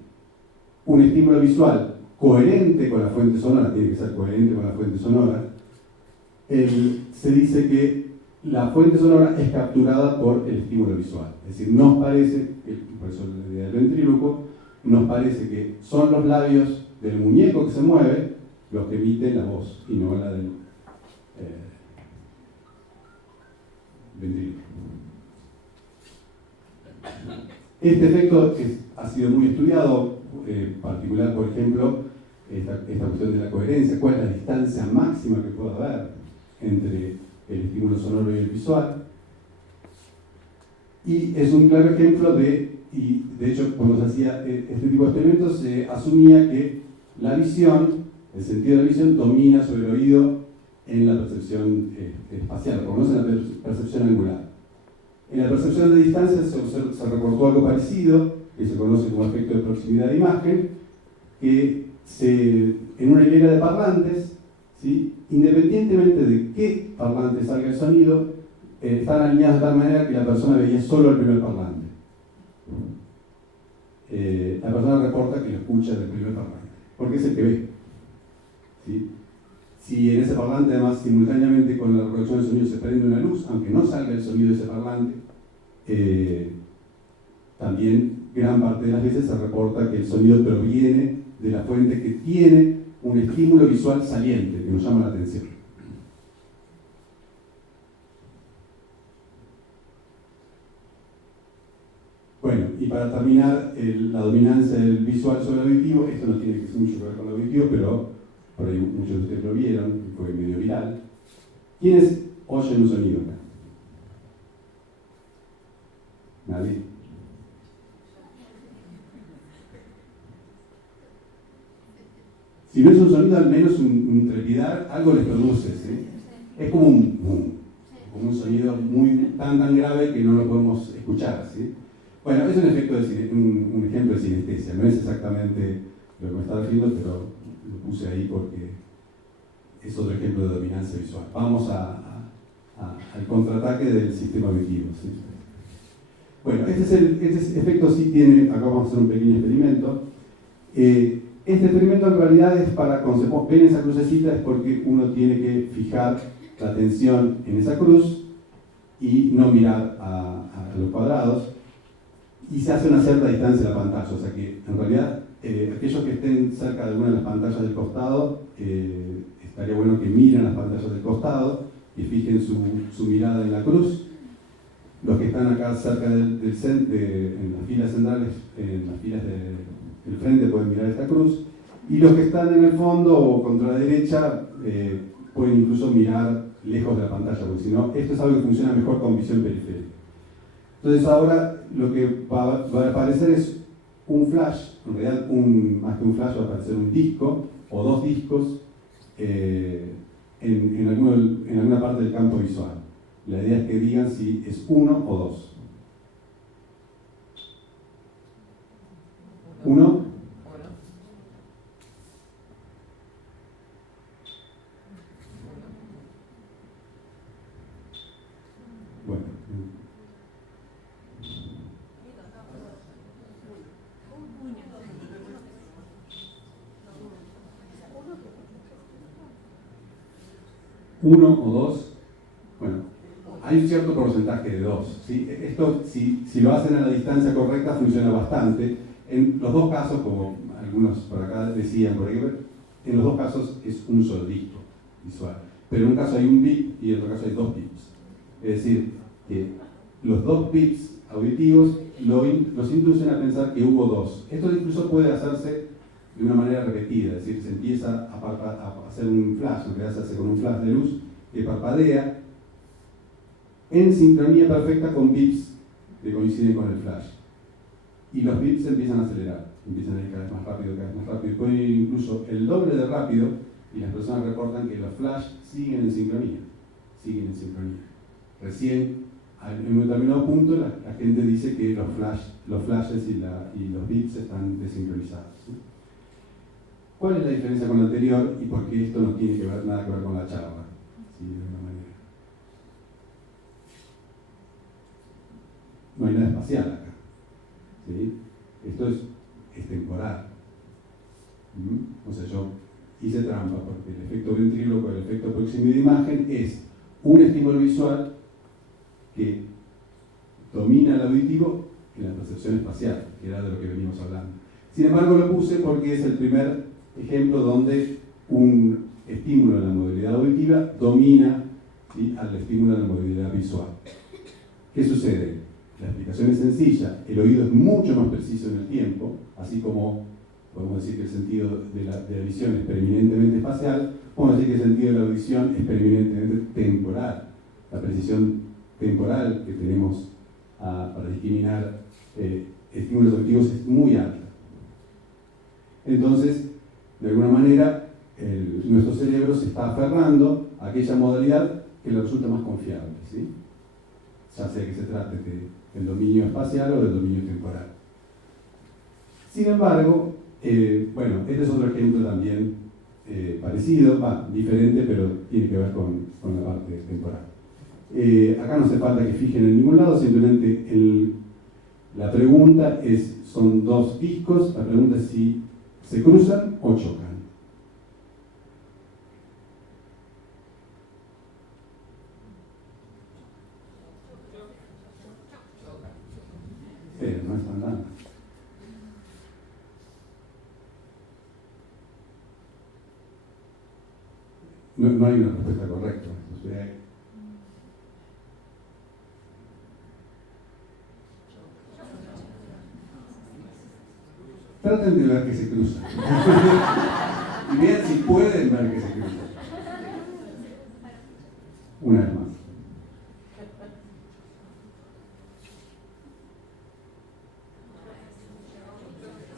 un estímulo visual coherente con la fuente sonora, tiene que ser coherente con la fuente sonora, se dice que la fuente sonora es capturada por el estímulo visual. Es decir, nos parece, por eso la idea del ventríloco, nos parece que son los labios del muñeco que se mueve los que emiten la voz y no la del ventríloco. Este efecto ha sido muy estudiado, particular, por ejemplo, esta cuestión de la coherencia, cuál es la distancia máxima que puede haber entre el estímulo sonoro y el visual. Y es un claro ejemplo y de hecho cuando se hacía este tipo de experimentos se asumía que la visión, el sentido de la visión domina sobre el oído en la percepción espacial, por lo menos en la percepción angular. En la percepción de distancia se reportó algo parecido, que se conoce como efecto de proximidad de imagen, que en una hilera de parlantes, ¿sí?, independientemente de qué parlante salga el sonido, están alineados de tal manera que la persona veía solo el primer parlante. La persona reporta que lo escucha del primer parlante, porque es el que ve, ¿sí? Si en ese parlante, además, simultáneamente con la reproducción del sonido se prende una luz, aunque no salga el sonido de ese parlante, también gran parte de las veces se reporta que el sonido proviene de la fuente que tiene un estímulo visual saliente, que nos llama la atención. Bueno, y para terminar, la dominancia del visual sobre el auditivo, esto no tiene mucho que ver con el auditivo, pero por ahí muchos de ustedes lo vieron, fue medio viral. ¿Quiénes oyen un sonido acá? ¿Nadie? Si no es un sonido, al menos un trepidar, algo les produce, ¿sí? Es como un sonido tan grave que no lo podemos escuchar, ¿sí? Bueno, es un ejemplo de sinestesia, no es exactamente lo que me estaba refiriendo, pero lo puse ahí porque es otro ejemplo de dominancia visual. Vamos al contraataque del sistema auditivo, ¿sí? Bueno, este efecto sí tiene, acá vamos a hacer un pequeño experimento. Este experimento en realidad es para, cuando se ven esa crucecita, es porque uno tiene que fijar la atención en esa cruz y no mirar a los cuadrados, y se hace una cierta distancia de la pantalla, o sea que en realidad aquellos que estén cerca de alguna de las pantallas del costado, estaría bueno que miren las pantallas del costado y fijen su mirada en la cruz. Los que están acá cerca en las filas centrales, en las filas del frente, pueden mirar esta cruz, y los que están en el fondo o contra la derecha pueden incluso mirar lejos de la pantalla, porque si no, esto es algo que funciona mejor con visión periférica. Entonces ahora lo que va a aparecer es un flash, en realidad más que un flash va a aparecer un disco o dos discos en alguna parte del campo visual. La idea es que digan si es uno o dos. ¿Uno? Bueno. Uno o dos. Bueno, hay un cierto porcentaje de dos, ¿sí? Esto, si lo hacen a la distancia correcta, funciona bastante. En los dos casos, como algunos por acá decían, por ejemplo, en los dos casos es un solo disco visual. Pero en un caso hay un bip y en otro caso hay dos bips. Es decir, que los dos bips auditivos los inducen a pensar que hubo dos. Esto incluso puede hacerse de una manera repetida, es decir, se empieza a hacer un flash, en realidad se hace con un flash de luz que parpadea en sincronía perfecta con bips que coinciden con el flash. Y los bips se empiezan a acelerar, empiezan a ir cada vez más rápido, pueden ir incluso el doble de rápido, y las personas reportan que los flash siguen en sincronía. Recién, en un determinado punto, la gente dice que los flashes y los bips están desincronizados, ¿sí? ¿Cuál es la diferencia con lo anterior y por qué esto no tiene nada que ver con la charla? ¿Sí? De alguna manera. No hay nada espacial acá. ¿Sí? Esto es temporal. O sea, yo hice trampa porque el efecto ventríloco, el efecto proximidad de imagen es un estímulo visual que domina el auditivo en la percepción espacial, que era de lo que venimos hablando. Sin embargo, lo puse porque es el primer ejemplo donde un estímulo en la modalidad auditiva domina, ¿sí?, al estímulo en la modalidad visual. ¿Qué sucede? La explicación es sencilla, el oído es mucho más preciso en el tiempo, así como podemos decir que el sentido de la visión es preeminentemente espacial, podemos decir que el sentido de la audición es preeminentemente temporal. La precisión temporal que tenemos para discriminar estímulos auditivos es muy alta. Entonces, de alguna manera, nuestro cerebro se está aferrando a aquella modalidad que le resulta más confiable, ¿sí? Ya sea que se trate del dominio espacial o del dominio temporal. Sin embargo, bueno, este es otro ejemplo también parecido, diferente, pero tiene que ver con la parte temporal. Acá no hace falta que fijen en ningún lado, simplemente la pregunta son dos discos, la pregunta es si se cruzan o chocan. Pero no están dando. No hay una respuesta correcta. O sea, traten de ver que se cruzan. Y vean si pueden ver que se cruzan. Una vez más.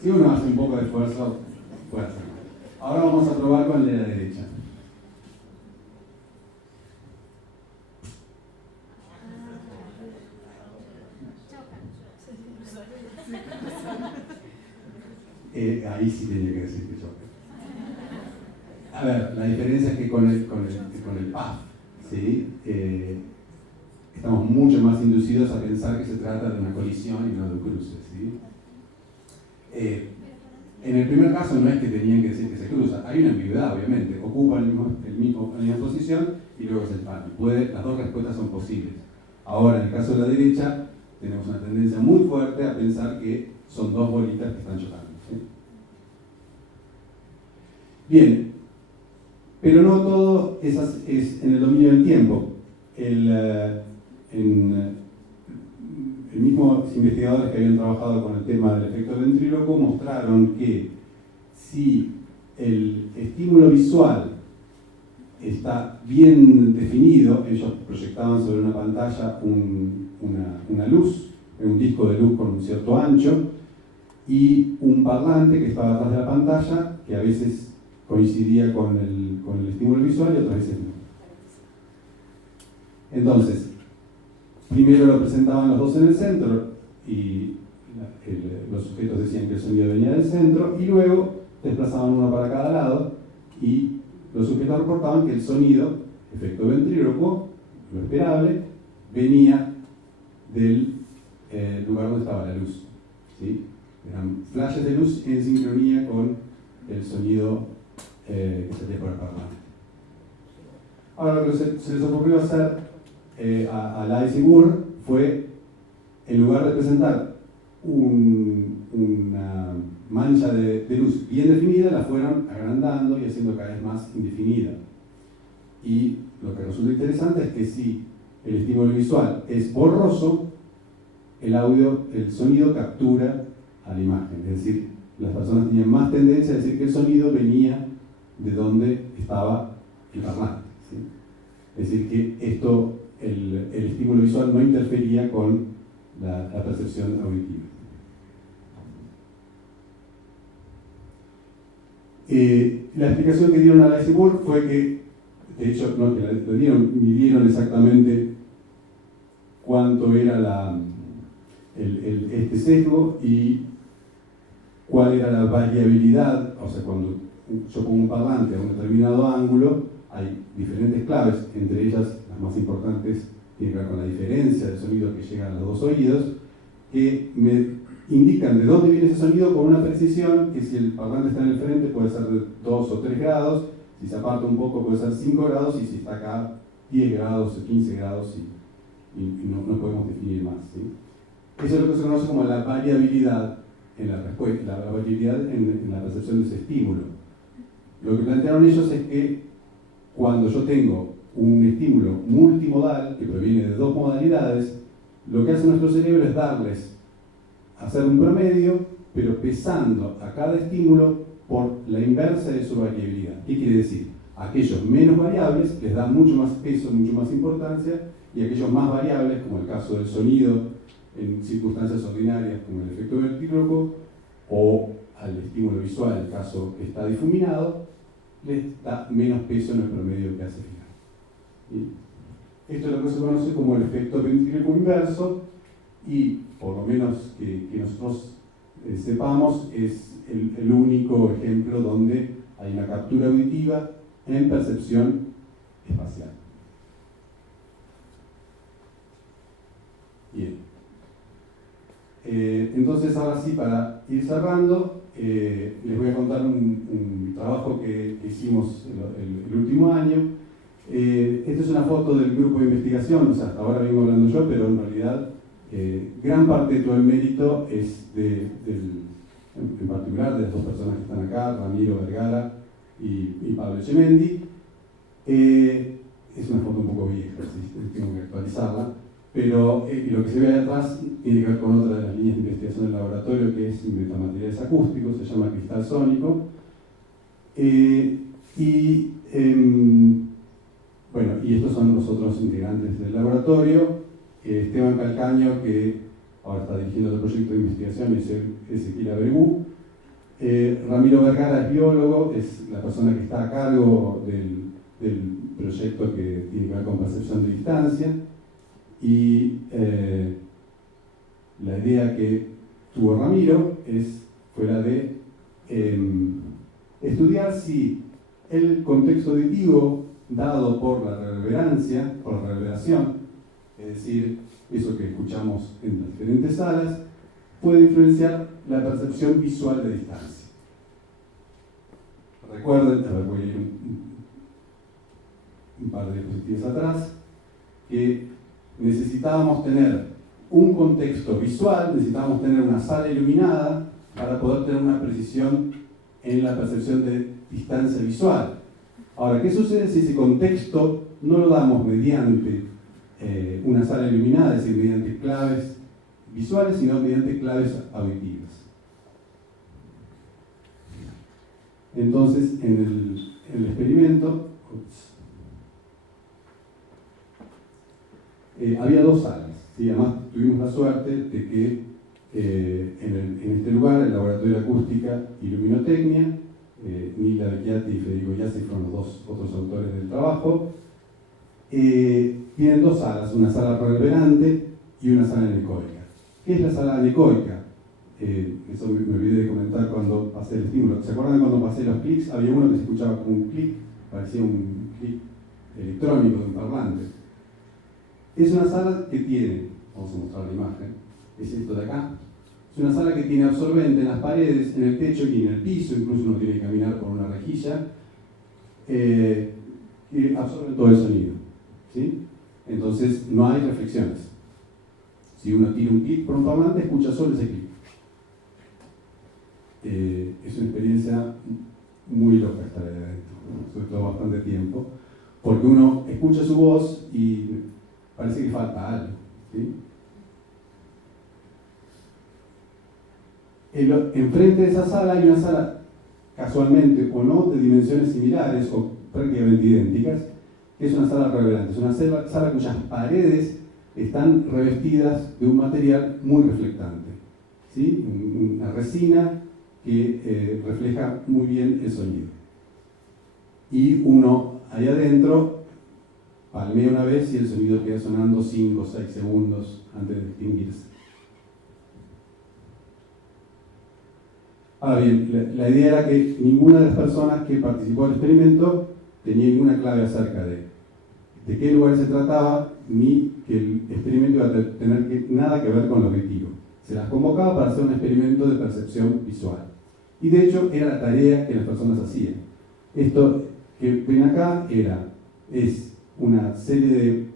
Si uno hace un poco de esfuerzo, puede hacerlo. Ahora vamos a probar con el de la derecha. Ahí sí tenía que decir que choque. A ver, la diferencia es que con el PAF, ¿sí? Estamos mucho más inducidos a pensar que se trata de una colisión y no de un cruce, ¿sí? En el primer caso no es que tenían que decir que se cruza, hay una ambigüedad, obviamente, ocupa la misma posición y luego es el PAF. Las dos respuestas son posibles. Ahora, en el caso de la derecha, tenemos una tendencia muy fuerte a pensar que son dos bolitas que están chocando, ¿sí? Bien, pero no todo es en el dominio del tiempo. Mismos investigadores que habían trabajado con el tema del efecto ventríloco mostraron que si el estímulo visual está bien definido, ellos proyectaban sobre una pantalla una luz un disco de luz con un cierto ancho, y un parlante que estaba atrás de la pantalla, que a veces coincidía con el estímulo visual y otras veces no. Entonces, primero lo presentaban los dos en el centro y los sujetos decían que el sonido venía del centro, y luego desplazaban uno para cada lado y los sujetos reportaban que el sonido, efecto ventrílocuo, lo esperable, venía del lugar donde estaba la luz, ¿sí? Eran flashes de luz en sincronía con el sonido que salía por el parlante. Ahora, lo que se les ocurrió hacer a Lais y Burr fue, en lugar de presentar una mancha de luz bien definida, la fueron agrandando y haciendo cada vez más indefinida. Y lo que resulta interesante es que si el estímulo visual es borroso, el sonido captura a la imagen. Es decir, las personas tenían más tendencia a decir que el sonido venía de donde estaba el parlante, ¿sí? Es decir, que el estímulo visual no interfería con la percepción auditiva. La explicación que dieron a Lais y Burr fue que, de hecho, no que lo dieron, midieron exactamente cuánto era este sesgo y cuál era la variabilidad. O sea, cuando yo pongo un parlante a un determinado ángulo, hay diferentes claves, entre ellas las más importantes tienen que ver con la diferencia del sonido que llega a los dos oídos, que me indican de dónde viene ese sonido con una precisión que, si el parlante está en el frente, puede ser de 2 o 3 grados, si se aparta un poco puede ser 5 grados, y si está acá 10 grados o 15 grados, y no podemos definir más, ¿sí? Eso es lo que se conoce como la variabilidad en la respuesta, la variabilidad en la percepción de ese estímulo. Lo que plantearon ellos es que cuando yo tengo un estímulo multimodal que proviene de dos modalidades, lo que hace nuestro cerebro es hacer un promedio, pero pesando a cada estímulo por la inversa de su variabilidad. ¿Qué quiere decir? Aquellos menos variables les da mucho más peso, mucho más importancia, y aquellos más variables, como el caso del sonido en circunstancias ordinarias como el efecto ventrílocuo, o al estímulo visual, el caso que está difuminado, les da menos peso en el promedio que hace fijar. ¿Sí? Esto es lo que se conoce como el efecto ventrílocuo inverso, y por lo menos que nosotros sepamos, es el único ejemplo donde hay una captura auditiva en percepción espacial. Bien. Entonces, ahora sí, para ir cerrando, les voy a contar un trabajo que hicimos el último año. Esta es una foto del grupo de investigación. O sea, hasta ahora vengo hablando yo, pero en realidad gran parte de todo el mérito es en particular de las dos personas que están acá, Ramiro Vergara y Pablo Echemendi. Es una foto un poco vieja, ¿sí? Tengo que actualizarla. Pero lo que se ve ahí atrás tiene que ver con otra de las líneas de investigación del laboratorio, que es metamateriales acústicos, se llama cristal sónico. Bueno, y estos son los otros integrantes del laboratorio. Esteban Calcaño, que ahora está dirigiendo el proyecto de investigación, es Ezequiel Abregu. Ramiro Vergara es biólogo, es la persona que está a cargo del proyecto que tiene que ver con percepción de distancia. Y la idea que tuvo Ramiro fue la de estudiar si el contexto auditivo dado por la reverberancia, por la reverberación, es decir, eso que escuchamos en las diferentes salas, puede influenciar la percepción visual de distancia. Recuerden, a ver, voy a ir un par de diapositivas atrás, que necesitábamos tener un contexto visual, necesitábamos tener una sala iluminada para poder tener una precisión en la percepción de distancia visual. Ahora, ¿qué sucede si ese contexto no lo damos mediante una sala iluminada, es decir, mediante claves visuales, sino mediante claves auditivas? Entonces, en el experimento había dos salas, ¿sí? Además, tuvimos la suerte de que en este lugar, el Laboratorio de Acústica y Luminotecnia, Nila Becchiati y Federico Iazzi fueron los dos otros autores del trabajo, tienen dos salas, una sala reverberante y una sala anecoica. ¿Qué es la sala anecoica? Eso me olvidé de comentar cuando pasé el estímulo. ¿Se acuerdan cuando pasé los clics? Había uno que se escuchaba como un clic, parecía un clic electrónico de un parlante. Es una sala que tiene, vamos a mostrar la imagen, es esto de acá. Es una sala que tiene absorbente en las paredes, en el techo y en el piso, incluso uno tiene que caminar por una rejilla, que absorben todo el sonido, ¿sí? Entonces no hay reflexiones. Si uno tira un clic por un parlante, escucha solo ese clic. Es una experiencia muy loca estar ahí adentro, sobre todo bastante tiempo, porque uno escucha su voz y parece que falta algo, ¿sí? Enfrente de esa sala hay una sala, casualmente o no, de dimensiones similares o prácticamente idénticas, que es una sala reverberante. Es una sala cuyas paredes están revestidas de un material muy reflectante, ¿sí? Una resina que refleja muy bien el sonido. Y uno ahí adentro palmea una vez y el sonido queda sonando 5 o 6 segundos antes de extinguirse. Ahora bien, la idea era que ninguna de las personas que participó del experimento tenía ninguna clave acerca de qué lugar se trataba, ni que el experimento iba a tener nada que ver con el objetivo. Se las convocaba para hacer un experimento de percepción visual. Y de hecho era la tarea que las personas hacían. Esto que ven acá es una serie de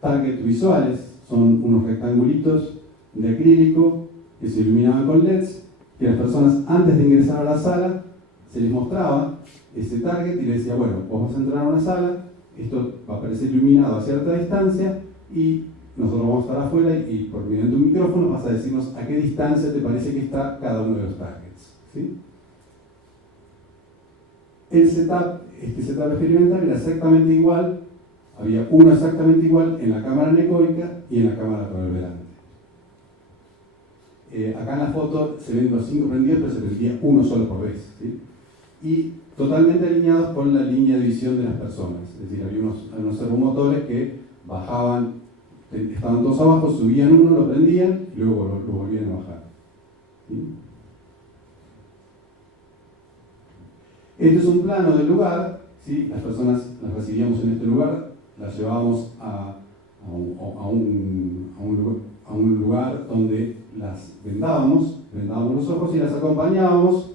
targets visuales, son unos rectangulitos de acrílico que se iluminaban con LEDs, que las personas antes de ingresar a la sala se les mostraba ese target y les decía, bueno, vos vas a entrar a una sala, esto va a aparecer iluminado a cierta distancia y nosotros vamos a estar afuera y por mediante un micrófono vas a decirnos a qué distancia te parece que está cada uno de los targets, ¿sí? Este setup experimental era exactamente igual, había uno exactamente igual en la cámara anecoica y en la cámara reverberante. Acá en la foto se ven los 5 prendidos, pero se prendía uno solo por vez, ¿sí? Y totalmente alineados con la línea de visión de las personas. Es decir, había unos servomotores que bajaban, estaban todos abajo, subían uno, lo prendían y luego lo volvían a bajar, ¿sí? Este es un plano del lugar, ¿sí? Las personas las recibíamos en este lugar, las llevábamos a un lugar donde las vendábamos los ojos y las acompañábamos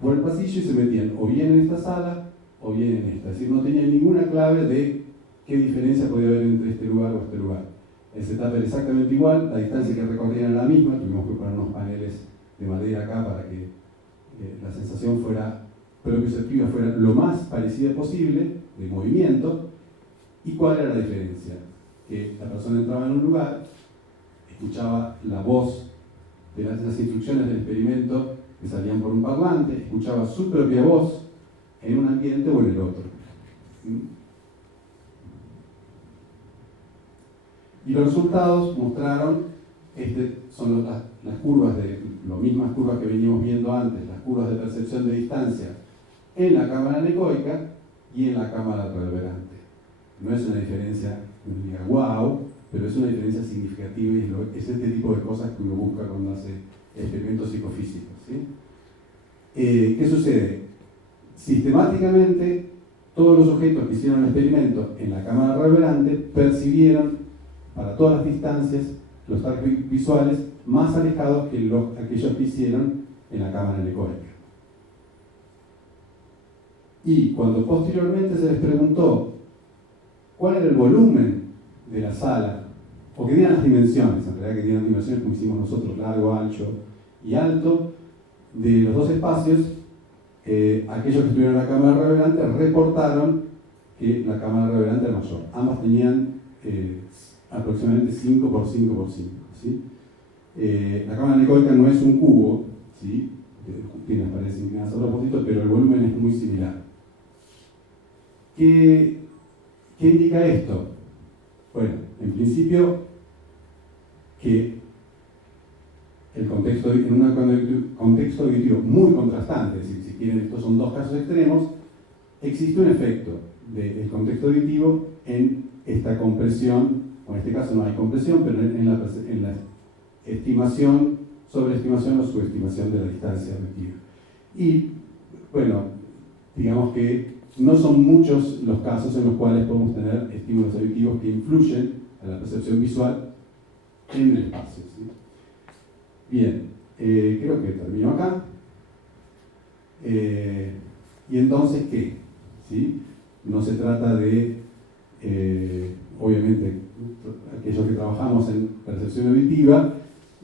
por el pasillo y se metían o bien en esta sala o bien en esta. Es decir, no tenían ninguna clave de qué diferencia podía haber entre este lugar o este lugar. El setup era exactamente igual, la distancia que recorrían era la misma, tuvimos que poner unos paneles de madera acá para que la sensación propioceptiva fuera lo más parecida posible de movimiento. ¿Y cuál era la diferencia? Que la persona entraba en un lugar, escuchaba la voz de las instrucciones del experimento que salían por un parlante, escuchaba su propia voz en un ambiente o en el otro. Y los resultados mostraron, son las curvas, las mismas curvas que veníamos viendo antes, las curvas de percepción de distancia en la cámara anecoica y en la cámara reverberante. No es una diferencia, no diga wow, pero es una diferencia significativa y es este tipo de cosas que uno busca cuando hace experimentos psicofísicos, ¿sí? ¿Qué sucede? Sistemáticamente, todos los sujetos que hicieron el experimento en la cámara reverberante percibieron para todas las distancias los targets visuales más alejados que aquellos que hicieron en la cámara anecoica. Y cuando posteriormente se les preguntó cuál era el volumen de la sala, o que dieran las dimensiones, en realidad que dieran dimensiones como hicimos nosotros, largo, ancho y alto, de los dos espacios, aquellos que estuvieron en la cámara reverberante reportaron que la cámara reverberante era mayor. Ambas tenían aproximadamente 5 por 5 por 5, ¿sí? La cámara anecoica no es un cubo, ¿sí? Tiene las paredes inclinadas a propósito, pero el volumen es muy similar. ¿Qué indica esto? Bueno, en principio, que el contexto, en un contexto auditivo muy contrastante, es decir, si quieren, estos son dos casos extremos, existe un efecto del contexto auditivo en esta compresión, o en este caso no hay compresión, pero en la estimación, sobreestimación o subestimación de la distancia auditiva. Y, bueno, digamos que no son muchos los casos en los cuales podemos tener estímulos auditivos que influyen a la percepción visual en el espacio, ¿sí? Bien, creo que termino acá. Y entonces, ¿qué? ¿Sí? No se trata de, obviamente, aquellos que trabajamos en percepción auditiva,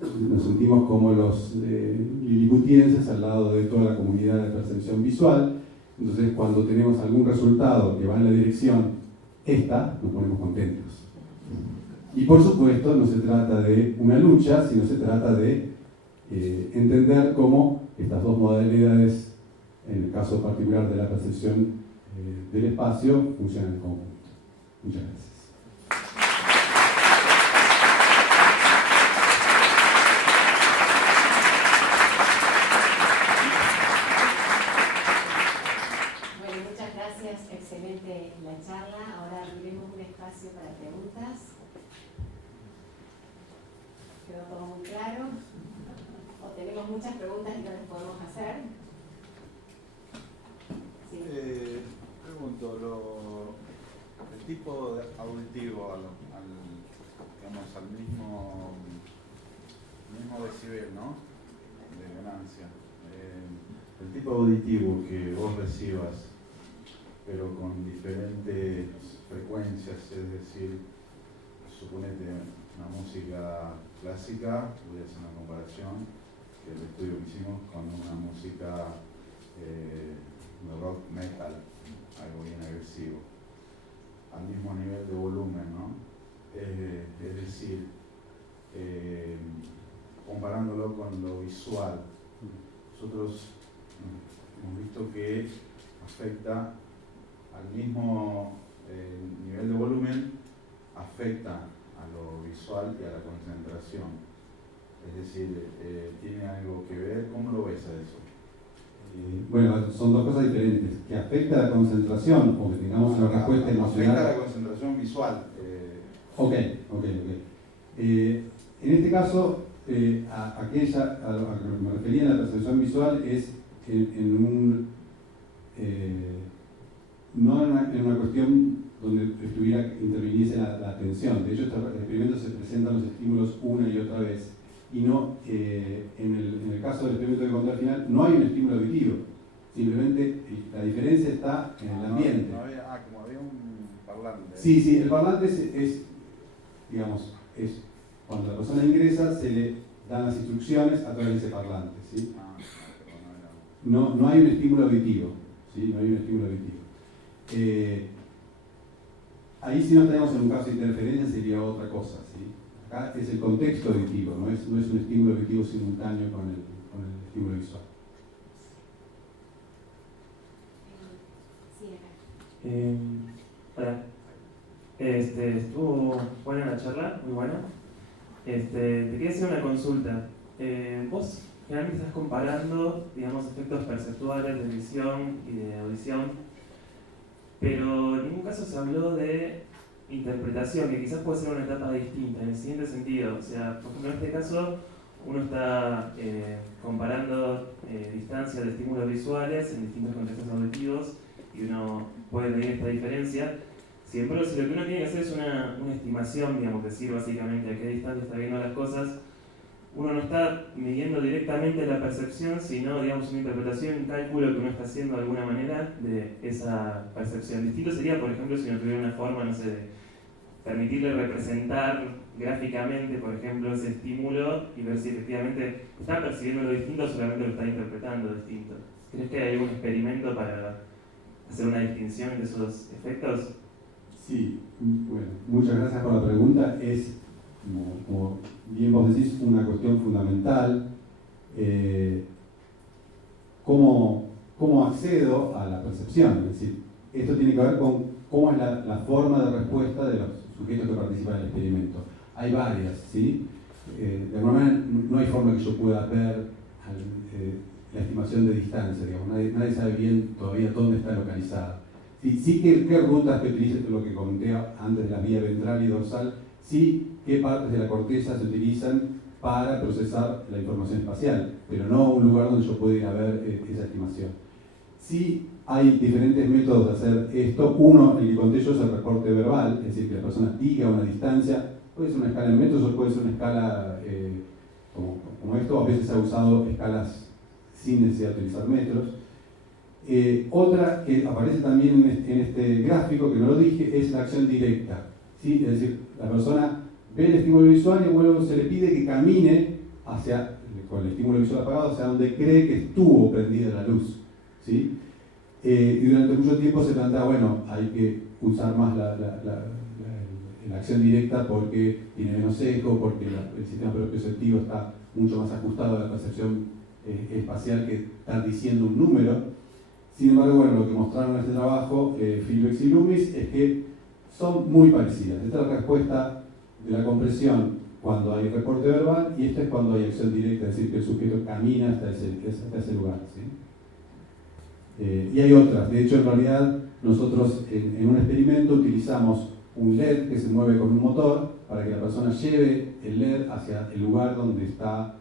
nos sentimos como los liliputienses al lado de toda la comunidad de percepción visual. Entonces, cuando tenemos algún resultado que va en la dirección esta, nos ponemos contentos. Y por supuesto, no se trata de una lucha, sino se trata de entender cómo estas dos modalidades, en el caso particular de la percepción del espacio, funcionan en conjunto. Muchas gracias. Bueno, muchas gracias. Excelente la charla. Ahora abriremos un espacio para preguntas. ¿Quedó todo muy claro? ¿O tenemos muchas preguntas y no las podemos hacer? Sí. Pregunto, el tipo auditivo digamos, al mismo decibel, ¿no? De ganancia. El tipo auditivo que vos recibas, pero con diferentes frecuencias, es decir, suponete una música clásica, voy a hacer una comparación, que el estudio que hicimos con una música de rock metal, algo bien agresivo, al mismo nivel de volumen, ¿no? Es decir, comparándolo con lo visual, nosotros hemos visto que afecta al mismo nivel de volumen, afecta a lo visual y a la concentración. Es decir, ¿tiene algo que ver? ¿Cómo lo ves a eso? Bueno, son dos cosas diferentes. Que afecta a la concentración o que tengamos una respuesta emocional. Afecta a la concentración visual. Ok. En este caso, a lo que me refería en la percepción visual es no en una cuestión donde interviniese la atención. De hecho, estos experimentos se presentan los estímulos una y otra vez. Y no, en el caso del experimento de control final, no hay un estímulo auditivo. Simplemente la diferencia está en el ambiente. Como había un parlante. Sí, el parlante es cuando la persona ingresa, se le dan las instrucciones a través de ese parlante, ¿sí? No hay un estímulo auditivo, ¿sí? No hay un estímulo auditivo. Ahí si no tenemos en un caso de interferencia sería otra cosa, ¿sí? Acá es el contexto auditivo, no es un estímulo auditivo simultáneo con el estímulo visual. Sí, acá. Hola. Estuvo buena la charla, muy buena. Te quería hacer una consulta. Vos generalmente estás comparando, digamos, efectos perceptuales de visión y de audición, pero en ningún caso se habló de interpretación, que quizás puede ser una etapa distinta, en el siguiente sentido. O sea, por ejemplo, en este caso, uno está comparando distancias de estímulos visuales en distintos contextos auditivos y uno puede medir esta diferencia. Sin embargo, si lo que uno tiene que hacer es una estimación, digamos, decir básicamente a qué distancia está viendo las cosas, uno no está midiendo directamente la percepción, sino, digamos, una interpretación, un cálculo que uno está haciendo de alguna manera de esa percepción. Distinto sería, por ejemplo, si uno tuviera una forma, no sé, de permitirle representar gráficamente, por ejemplo, ese estímulo y ver si efectivamente está percibiendo lo distinto o solamente lo está interpretando distinto. ¿Crees que hay algún experimento para hacer una distinción entre esos efectos? Sí, bueno, muchas gracias por la pregunta. Es, como bien vos decís, una cuestión fundamental. ¿Cómo accedo a la percepción? Es decir, esto tiene que ver con cómo es la forma de respuesta de los sujetos que participan en el experimento. Hay varias, ¿sí? De alguna manera no hay forma que yo pueda ver la estimación de distancia, digamos. Nadie sabe bien todavía dónde está localizada. Sí qué rutas que utilizan, lo que comenté antes de la vía ventral y dorsal, sí qué partes de la corteza se utilizan para procesar la información espacial, pero no un lugar donde yo pueda ir a ver esa estimación. Sí hay diferentes métodos de hacer esto. Uno, el que conté yo, es el reporte verbal, es decir, que la persona diga una distancia, puede ser una escala en metros o puede ser una escala como esto, a veces se ha usado escalas sin necesidad de utilizar metros. Otra que aparece también en este gráfico, que no lo dije, es la acción directa, ¿sí? Es decir, la persona ve el estímulo visual y luego se le pide que camine con el estímulo visual apagado hacia donde cree que estuvo prendida la luz, ¿sí? Y durante mucho tiempo se plantea, bueno, hay que usar más la acción directa porque tiene menos eco, porque el sistema propioceptivo está mucho más ajustado a la percepción espacial que estar diciendo un número. Sin embargo, bueno, lo que mostraron en este trabajo, Philbex y Loomis, es que son muy parecidas. Esta es la respuesta de la compresión cuando hay reporte verbal y esta es cuando hay acción directa, es decir, que el sujeto camina hasta ese lugar, ¿sí? Y hay otras. De hecho, en realidad, nosotros en un experimento utilizamos un LED que se mueve con un motor para que la persona lleve el LED hacia el lugar donde está,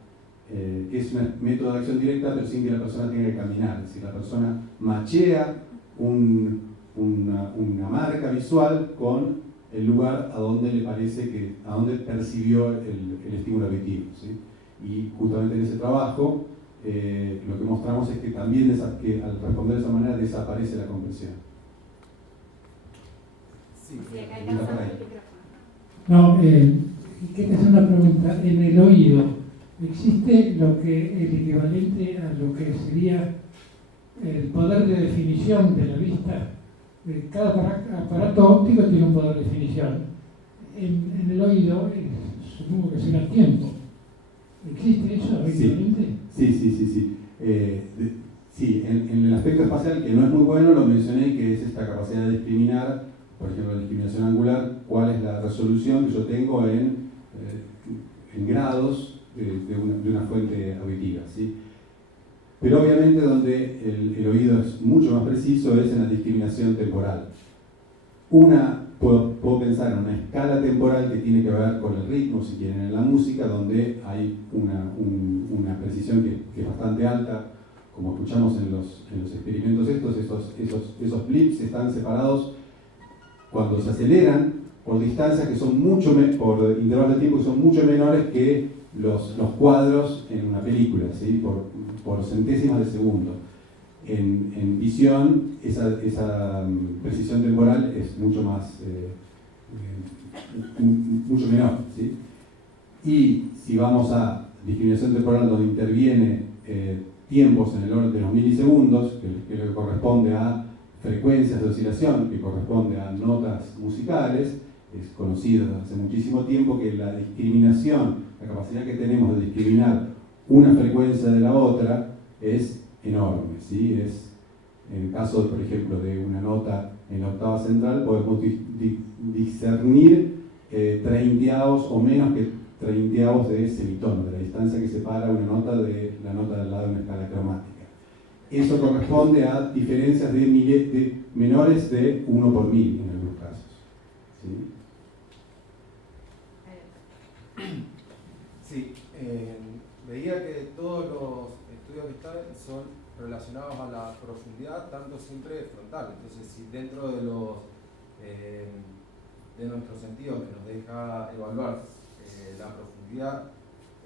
que es un método de acción directa, pero sin que la persona tenga que caminar. Es decir, la persona machea una marca visual con el lugar a donde le parece a donde percibió el estímulo auditivo, ¿sí? Y justamente en ese trabajo lo que mostramos es que también que al responder de esa manera desaparece la compresión. Sí, acá está usando el micrófono. No, quiero hacer una pregunta. En el oído, ¿existe el equivalente a lo que sería el poder de definición de la vista? Cada aparato óptico tiene un poder de definición. En el oído, supongo que será tiempo. ¿Existe eso equivalente? Sí. Sí, en el aspecto espacial, que no es muy bueno, lo mencioné, que es esta capacidad de discriminar, por ejemplo, la discriminación angular, cuál es la resolución que yo tengo en grados de una fuente auditiva, ¿sí? Pero obviamente donde el oído es mucho más preciso es en la discriminación temporal. Puedo pensar en una escala temporal que tiene que ver con el ritmo, si quieren, en la música, donde hay una precisión que es bastante alta, como escuchamos en los experimentos esos blips están separados cuando se aceleran por distancias que son por intervalos de tiempo que son mucho menores que los cuadros en una película, ¿sí? por centésimas de segundo. En visión, esa precisión temporal es mucho menor, ¿sí? Y si vamos a discriminación temporal donde interviene tiempos en el orden de los milisegundos, que lo que corresponde a frecuencias de oscilación, que corresponde a notas musicales, es conocido desde hace muchísimo tiempo que la discriminación, la capacidad que tenemos de discriminar una frecuencia de la otra es enorme, ¿sí? En el caso, por ejemplo, de una nota en la octava central, podemos discernir treintaavos o menos que treintaavos de semitono, de la distancia que separa una nota de la nota del lado de una escala cromática. Eso corresponde a diferencias de menores de 1 por 1000 en algunos casos, ¿sí? Sí, veía que todos los estudios que están son relacionados a la profundidad, tanto siempre frontal. Entonces, si dentro de nuestro sentido que nos deja evaluar la profundidad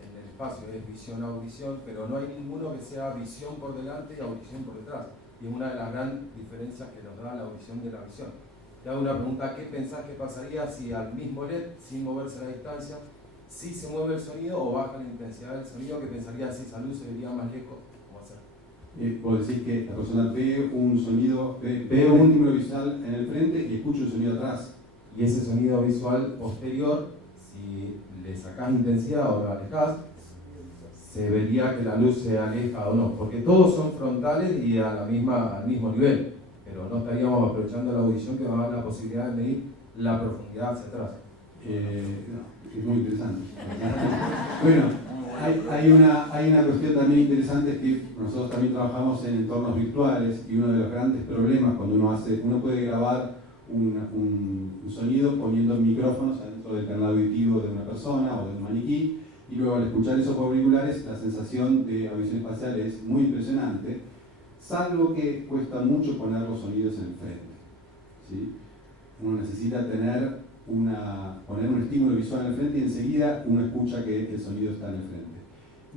en el espacio es visión-audición, pero no hay ninguno que sea visión por delante y audición por detrás. Y es una de las grandes diferencias que nos da la audición de la visión. Te hago una pregunta: ¿qué pensás que pasaría si al mismo LED, sin moverse a la distancia, si se mueve el sonido o baja la intensidad del sonido? ¿Qué pensaría si esa luz se vería más lejos? ¿Cómo hacer? Puedo decir que la persona ve un sonido, ve un estímulo visual en el frente y escucha un sonido atrás. Y ese sonido visual posterior, si le sacás intensidad o lo alejás, se vería que la luz se aleja o no, porque todos son frontales y al mismo nivel, pero no estaríamos aprovechando la audición que nos da la posibilidad de medir la profundidad hacia atrás. Es muy interesante. Bueno, hay una cuestión también interesante, es que nosotros también trabajamos en entornos virtuales y uno de los grandes problemas cuando uno puede grabar un sonido poniendo micrófonos adentro del canal auditivo de una persona o de un maniquí, y luego al escuchar esos auriculares la sensación de audición espacial es muy impresionante, salvo que cuesta mucho poner los sonidos en el frente, ¿sí? Uno necesita poner un estímulo visual en el frente y enseguida uno escucha que el sonido está en el frente.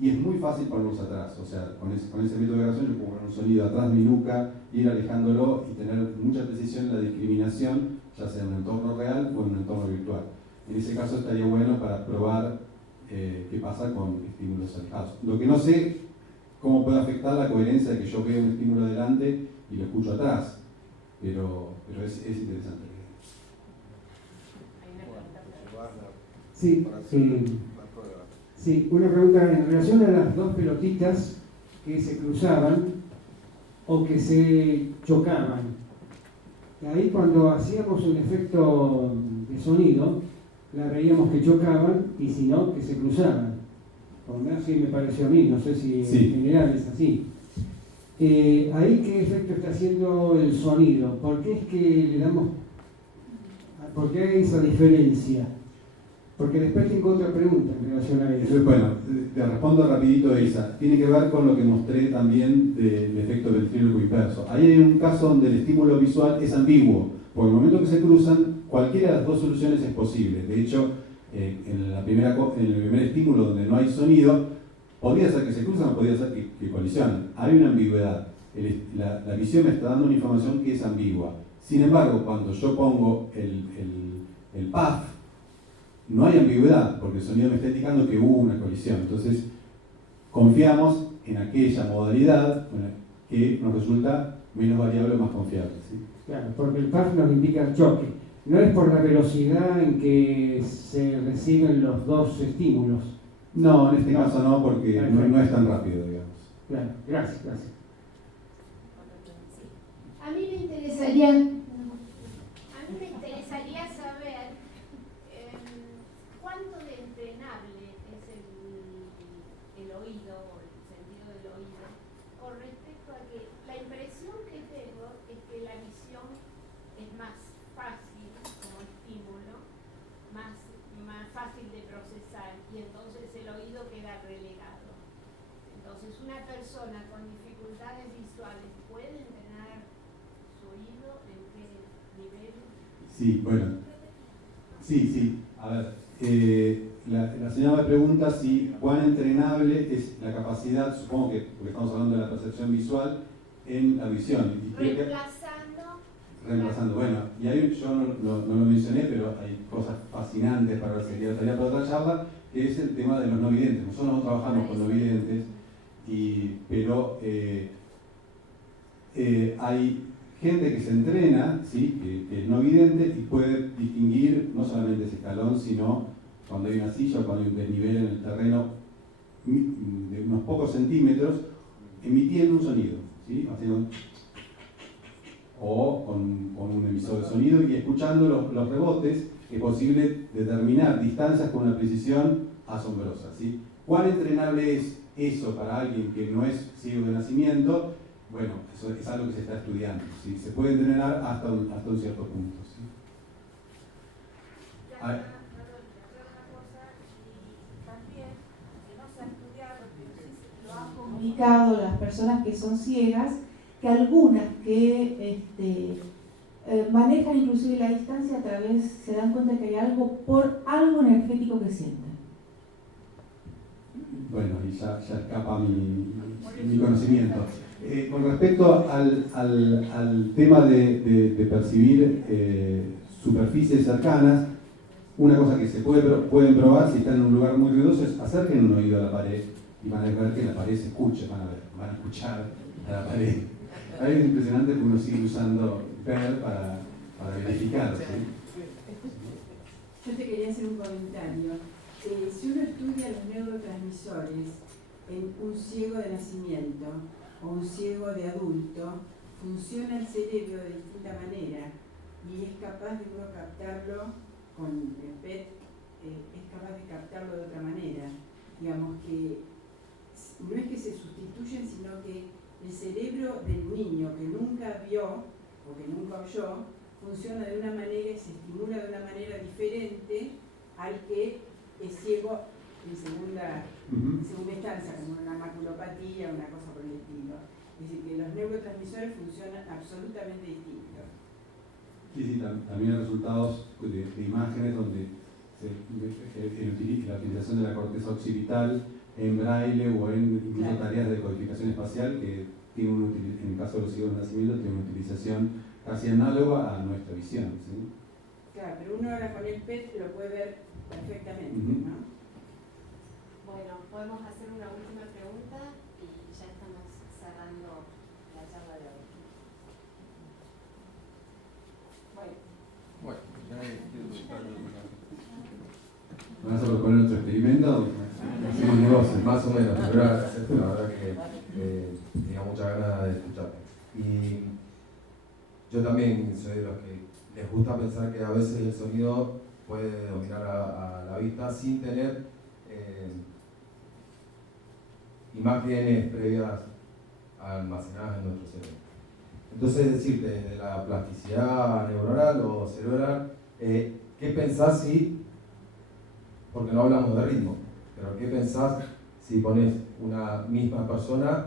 Y es muy fácil ponerlos atrás, o sea, con ese método de grabación yo puedo poner un sonido atrás de mi nuca, ir alejándolo y tener mucha precisión en la discriminación, ya sea en un entorno real o en un entorno virtual. En ese caso estaría bueno para probar qué pasa con estímulos alejados. Lo que no sé cómo puede afectar la coherencia de que yo veo un estímulo delante y lo escucho atrás, pero es interesante. Sí, sí, una pregunta en relación a las dos pelotitas que se cruzaban o que se chocaban. Ahí cuando hacíamos un efecto de sonido, la veíamos que chocaban y si no, que se cruzaban. Por lo menos así me pareció a mí, no sé si en general es así. Ahí qué efecto está haciendo el sonido, ¿por qué es que por qué hay esa diferencia? Porque después tengo otra pregunta en relación a eso. Bueno, te respondo rapidito esa. Tiene que ver con lo que mostré también del efecto ventríloco inverso. Ahí hay un caso donde el estímulo visual es ambiguo. Por el momento que se cruzan, cualquiera de las dos soluciones es posible. De hecho, en el primer estímulo donde no hay sonido, podría ser que se cruzan o podría ser que colisionen. Hay una ambigüedad. La visión me está dando una información que es ambigua. Sin embargo, cuando yo pongo el PAF, no hay ambigüedad, porque el sonido me está indicando que hubo una colisión. Entonces, confiamos en aquella modalidad que nos resulta menos variable o más confiable, ¿sí? Claro, porque el PAF nos indica choque. No es por la velocidad en que se reciben los dos estímulos. No, en este caso no, porque no es tan rápido, digamos. Claro, gracias. A mí me interesaría saber cuánto de entrenable es el oído o el sentido del oído con respecto a que la impresión que tengo es que la visión es más fácil como estímulo, más fácil de procesar, y entonces el oído queda relegado. Entonces una persona con dificultades visuales puede entrenar su oído, ¿en qué nivel? Sí, bueno. Sí. A ver, la señora me pregunta si cuán entrenable es la capacidad, supongo que porque estamos hablando de la percepción visual, en la visión. Reemplazando. Bueno, y yo no lo mencioné, pero hay cosas fascinantes para ver si sería tarea para otra charla, que es el tema de los no videntes. Nosotros no trabajamos con no videntes, pero hay gente que se entrena, ¿sí? que es no vidente y puede distinguir no solamente ese escalón, sino cuando hay una silla o cuando hay un desnivel en el terreno de unos pocos centímetros, emitiendo un sonido, ¿sí? O con un emisor de sonido y escuchando los rebotes, es posible determinar distancias con una precisión asombrosa, ¿sí? ¿Cuán entrenable es eso para alguien que no es ciego de nacimiento? Bueno, eso es algo que se está estudiando, ¿sí? Se puede entrenar hasta un cierto punto, ¿sí? Comunicado las personas que son ciegas, que algunas que manejan inclusive la distancia a través, se dan cuenta que hay algo energético que sienten. Bueno, y ya escapa mi conocimiento. Con respecto al tema de percibir superficies cercanas, una cosa que se pueden probar si están en un lugar muy ruidoso es acerquen un oído a la pared y van a ver que la pared se escucha, van a escuchar a la pared. Es impresionante que uno sigue usando ver para verificar, ¿sí? Yo te quería hacer un comentario. Si uno estudia los neurotransmisores en un ciego de nacimiento o un ciego de adulto, funciona el cerebro de distinta manera. y es capaz de uno captarlo con el PET, es capaz de captarlo de otra manera. Digamos que no es que se sustituyen, sino que el cerebro del niño que nunca vio o que nunca oyó funciona de una manera y se estimula de una manera diferente al que es ciego en segunda instancia, como una maculopatía, una cosa por el estilo. Es decir, que los neurotransmisores funcionan absolutamente distintos. Sí, también hay resultados de imágenes donde la utilización de la corteza occipital en braille o en incluso tareas de codificación espacial que tiene en el caso de los ciegos de nacimiento tiene una utilización casi análoga a nuestra visión, ¿sí? Claro, pero uno ahora con el PET lo puede ver perfectamente, ¿no? Bueno, podemos hacer una última pregunta y ya estamos cerrando la charla de hoy. Bueno, ya ¿Vas a proponer otro experimento? Hacemos negocios. más o menos, pero la verdad que tenía muchas ganas de escucharte. Y yo también soy de los que les gusta pensar que a veces el sonido puede dominar a la vista sin tener imágenes previas almacenadas en nuestro cerebro. Entonces, decirte, de la plasticidad neuronal o cerebral, ¿qué pensás si, porque no hablamos de ritmo, pero qué pensás si pones una misma persona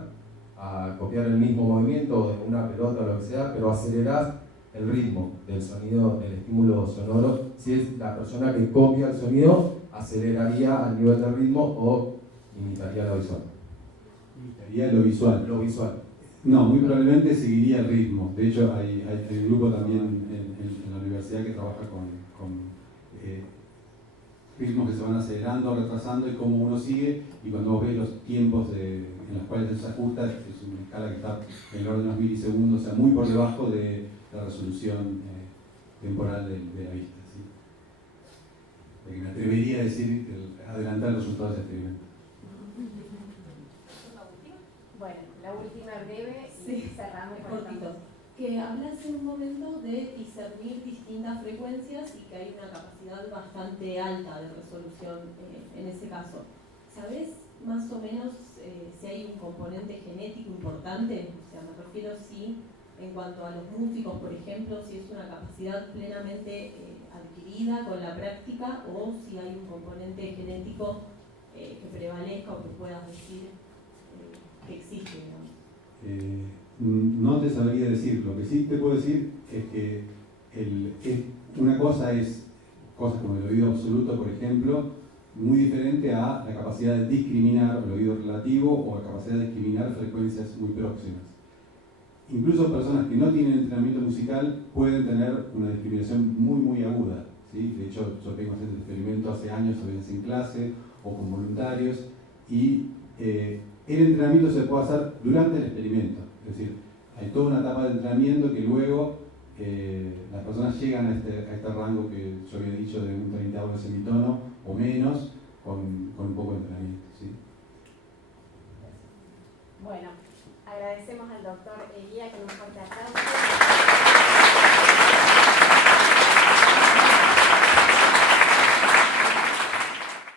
a copiar el mismo movimiento de una pelota o lo que sea, pero acelerás el ritmo del sonido, del estímulo sonoro? Si es la persona que copia el sonido, aceleraría al nivel del ritmo o imitaría lo visual. Imitaría lo visual. Lo visual. No, muy probablemente seguiría el ritmo. De hecho, hay un grupo también en la universidad que trabaja con ritmos que se van acelerando, retrasando y cómo uno sigue. Y cuando vos ves los tiempos en los cuales eso se ajusta, es una escala que está en el orden de unos milisegundos, o sea, muy por debajo de la resolución temporal de la vista. ¿Sí? De que me atrevería a decir, adelantar los resultados del experimento. Bueno, la última breve y Sí, cerramos con cortito. Que hablas en un momento de discernir distintas frecuencias y que hay una capacidad bastante alta de resolución en ese caso. ¿Sabes más o menos si hay un componente genético importante? O sea, me refiero si en cuanto a los músicos, por ejemplo, si es una capacidad plenamente adquirida con la práctica o si hay un componente genético que prevalezca o que puedas decir que existe, digamos. No te sabría decir. Lo que sí te puedo decir es que una cosa es cosas como el oído absoluto, por ejemplo, muy diferente a la capacidad de discriminar el oído relativo o la capacidad de discriminar frecuencias muy próximas. Incluso personas que no tienen entrenamiento musical pueden tener una discriminación muy, muy aguda, ¿sí? De hecho, yo tengo este experimento hace años, a veces en clase o con voluntarios, y el entrenamiento se puede hacer durante el experimento. Es decir, hay toda una etapa de entrenamiento que luego las personas llegan a este rango que yo había dicho de un 30avo de semitono o menos con un poco de entrenamiento. ¿Sí? Bueno, agradecemos al doctor Eguía que nos fuerte aplauso.